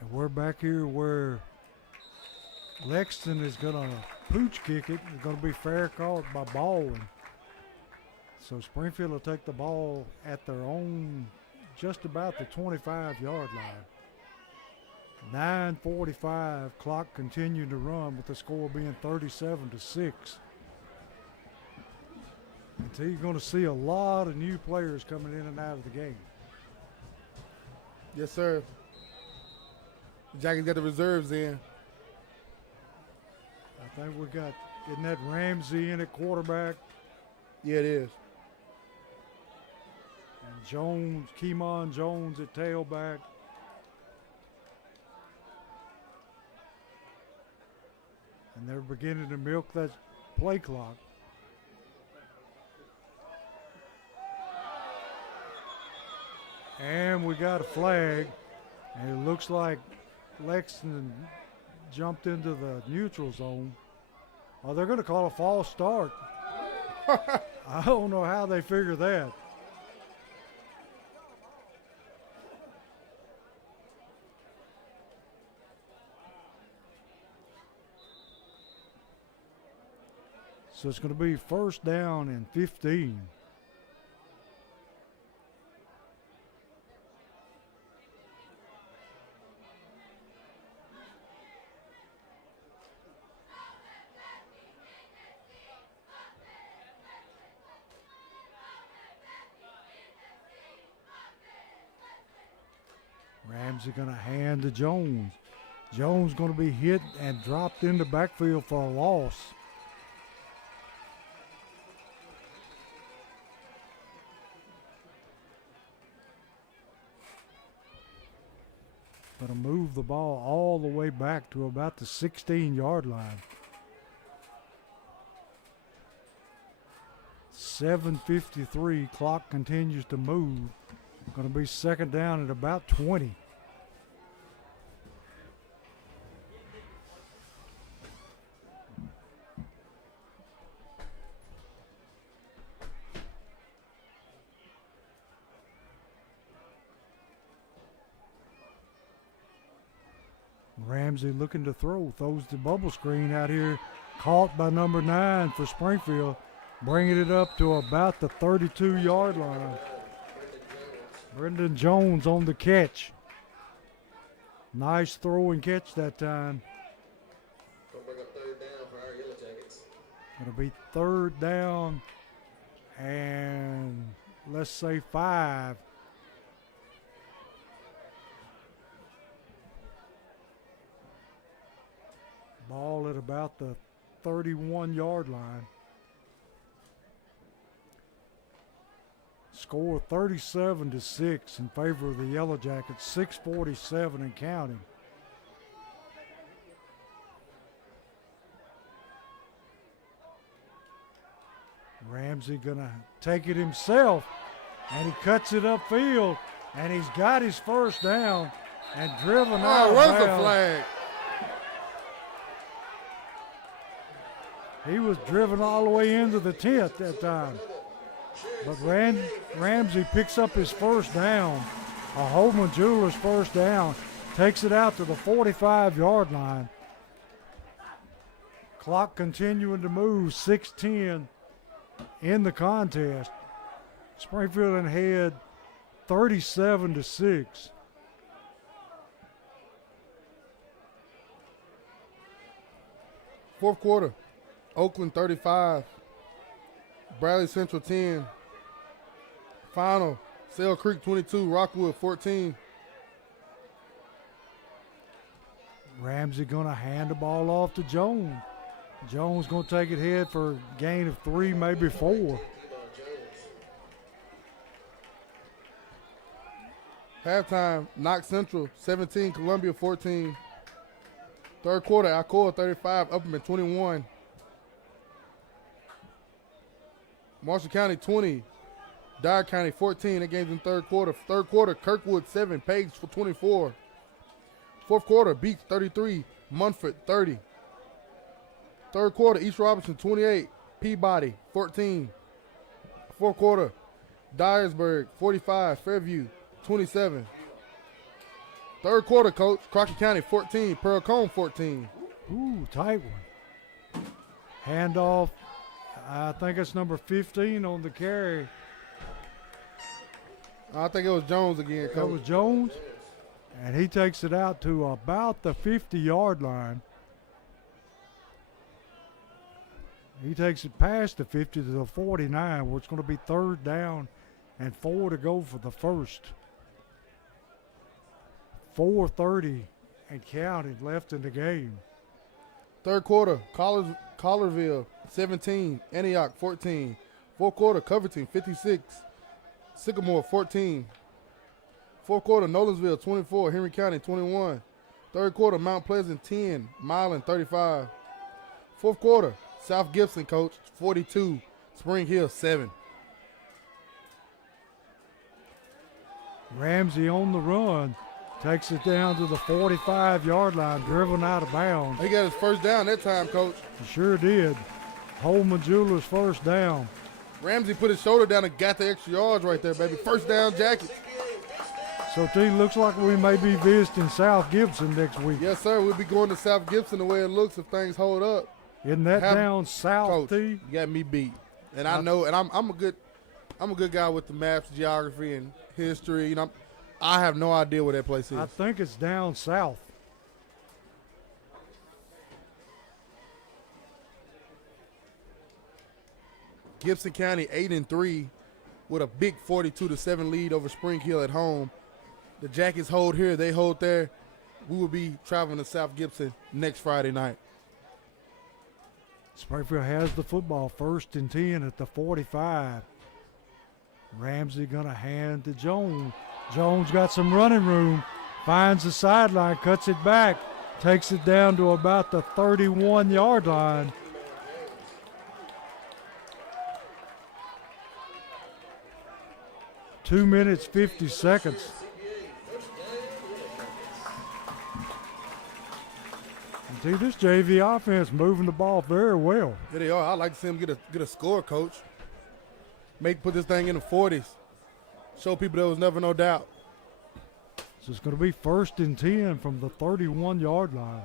And we're back here where Lexington is going to pooch kick it. It's going to be fair caught by Baldwin. So Springfield will take the ball at their own, just about the 25-yard line. 9:45, clock continuing to run with the score being 37-6. And so you're going to see a lot of new players coming in and out of the game. Yes, sir. Jackie's got the reserves in. I think we got, isn't that Ramsey in at quarterback? Yeah, it is. And Jones, Keemon Jones at tailback. And they're beginning to milk that play clock. And we got a flag, and it looks like Lexington jumped into the neutral zone. Oh, they're going to call a false start. I don't know how they figure that. So it's going to be first down and 15. Ramsey going to hand to Jones. Jones going to be hit and dropped in the backfield for a loss. Going to move the ball all the way back to about the 16-yard line. 7:53, clock continues to move. Going to be second down at about 20. Ramsey looking to throw, throws the bubble screen out here, caught by number 9 for Springfield, bringing it up to about the 32-yard line. Brendan Jones on the catch. Nice throw and catch that time. Gonna bring up third down for our Yellow Jackets. Going to be third down and let's say 5. about the 31-yard line. Score 37-6 in favor of the Yellow Jackets, 6:47 and counting. Ramsey gonna take it himself, and he cuts it upfield, and he's got his first down and driven out of where's the bounds. flag? He was driven all the way into the tent that time. But Ramsey picks up his first down, a Holman Jewelers first down, takes it out to the 45-yard line. Clock continuing to move, 6:10 in the contest. Springfield in head 37-6. Fourth quarter, Oakland 35, Bradley Central 10. Final, Sail Creek 22, Rockwood 14. Ramsey gonna hand the ball off to Jones. Jones gonna take it head for a gain of 3, maybe 4. Halftime, Knox Central 17, Columbia 14. Third quarter, Alcoa 35, Upperman 21. Marshall County 20, Dyer County 14. That game's in third quarter. Third quarter, Kirkwood 7, Page for 24. Fourth quarter, Beach 33, Munford 30. Third quarter, East Robinson 28, Peabody 14. Fourth quarter, Dyersburg 45, Fairview 27. Third quarter, Coach, Crockett County 14, Pearl Cone 14. Ooh, tight one. Handoff, I think it's number 15 on the carry. I think it was Jones again, That Coach. was Jones, and he takes it out to about the 50-yard line. He takes it past the 50 to the 49, where it's going to be third down and 4 to go for the first. 4:30 and counting left in the game. Third quarter, Collarville 17, Antioch 14. Fourth quarter, Covington 56, Sycamore 14. Fourth quarter, Nolensville 24, Henry County 21. Third quarter, Mount Pleasant 10, Milan 35. Fourth quarter, South Gibson, Coach, 42, Spring Hill 7. Ramsey on the run. Takes it down to the 45-yard line, driven out of bounds. He got his first down that time, Coach. He sure did. Holman Jewelers first down. Ramsey put his shoulder down and got the extra yards right there, baby. First down jacket. So, T, looks like we may be visiting South Gibson next week. Yes, sir. We'll be going to South Gibson the way it looks if things hold up. Isn't that down south, Coach, T? you got me beat. And I know, and I'm a good guy with the maps, geography, and history. You know, I have no idea where that place is. I think it's down south. Gibson County 8-3 with a big 42-7 lead over Spring Hill at home. The Jackets hold here, they hold there. We will be traveling to South Gibson next Friday night. Springfield has the football, 1st and 10 at the 45. Ramsey gonna hand to Jones. Jones got some running room, finds the sideline, cuts it back, takes it down to about the 31-yard line. Two minutes, 50 seconds. And see, this JV offense moving the ball very well. There they are. I'd like to see them get a score, Coach. Put this thing in the 40s. Show people there was never no doubt. So it's going to be 1st and 10 from the 31-yard line.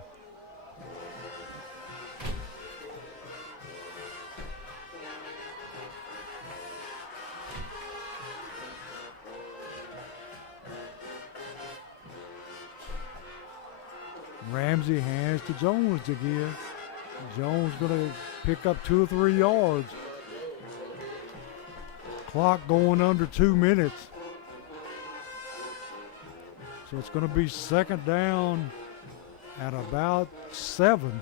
Ramsey hands to Jones again. Jones going to pick up 2 or 3 yards. Clock going under 2 minutes. So it's going to be second down at about 7.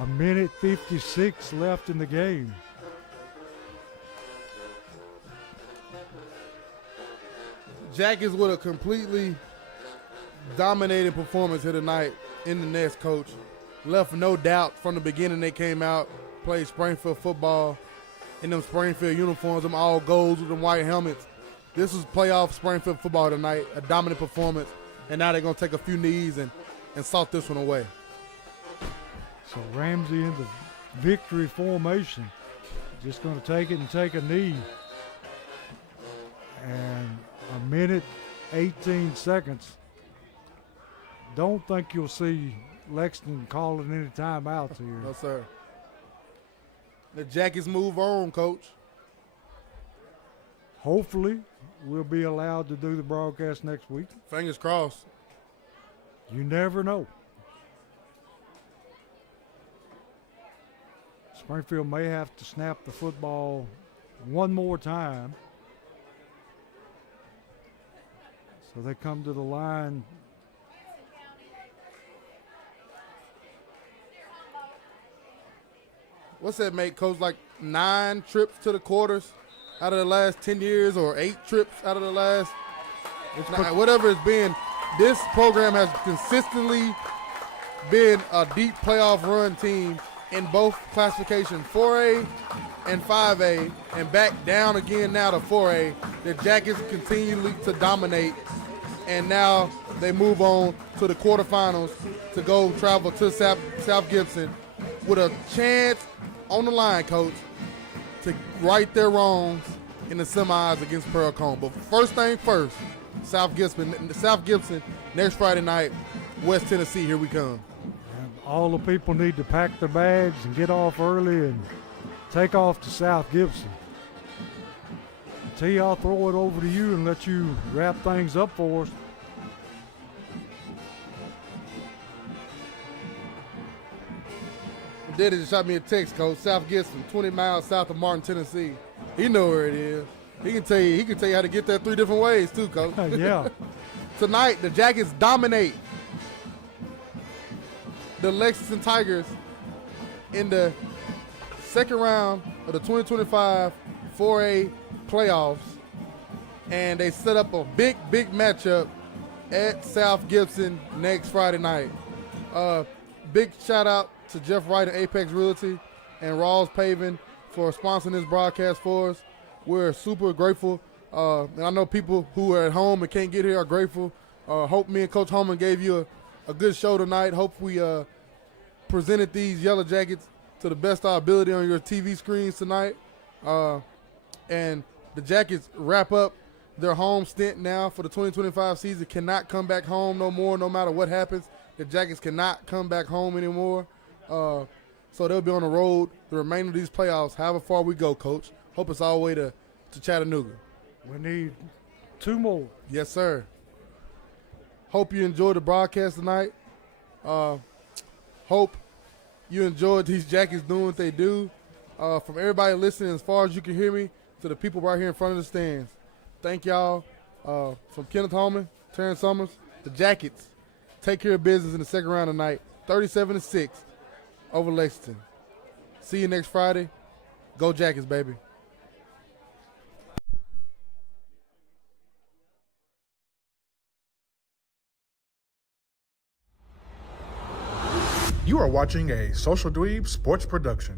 A minute 56 left in the game. Jackets with a completely dominating performance here tonight in the nest, coach. Left no doubt from the beginning they came out, played Springfield football in them Springfield uniforms, them all golds with them white helmets. This was playoff Springfield football tonight, a dominant performance, and now they're going to take a few knees and salt this one away. So Ramsey in the victory formation. Just going to take it and take a knee. And a minute, 18 seconds. Don't think you'll see Lexington calling any timeouts here. No, sir. The Jackets move on, coach. Hopefully, we'll be allowed to do the broadcast next week. Fingers crossed. You never know. Springfield may have to snap the football one more time. So they come to the line. What's that make, coach? Like 9 trips to the quarters out of the last 10 years, or 8 trips out of the last, whatever it's been. This program has consistently been a deep playoff run team in both classifications, 4A and 5A, and back down again now to 4A. The Jackets continue to dominate, and now they move on to the quarterfinals to go travel to South Gibson with a chance on the line, coach, to right their wrongs in the semis against Pearl Cone. But first thing first, South Gibson next Friday night, West Tennessee, here we come. And all the people need to pack their bags and get off early and take off to South Gibson. T, I'll throw it over to you and let you wrap things up for us. Daddy just shot me a text, coach. South Gibson, 20 miles south of Martin, Tennessee. He know where it is. He can tell you how to get there 3 different ways too, coach. Yeah. Tonight, the Jackets dominate the Lexington Tigers in the second round of the 2025 4A playoffs, and they set up a big matchup at South Gibson next Friday night. Big shout out to Jeff Wright and Apex Realty and Rawls Paving for sponsoring this broadcast for us. We're super grateful. And I know people who are at home and can't get here are grateful. Hope me and Coach Holman gave you a good show tonight. Hope we presented these Yellow Jackets to the best of our ability on your TV screens tonight. And the Jackets wrap up their home stint now for the 2025 season. Cannot come back home no more, no matter what happens. The Jackets cannot come back home anymore. So they'll be on the road the remainder of these playoffs, however far we go, Coach. Hope it's all the way to Chattanooga. We need 2 more. Yes, sir. Hope you enjoyed the broadcast tonight. Hope you enjoyed these Jackets doing what they do. From everybody listening, as far as you can hear me, to the people right here in front of the stands. Thank y'all. From Kenneth Holman, Terrence Summers, the Jackets take care of business in the second round tonight, 37-6 over Lexington. See you next Friday. Go Jackets, baby. You are watching a Social Dweeb Sports production.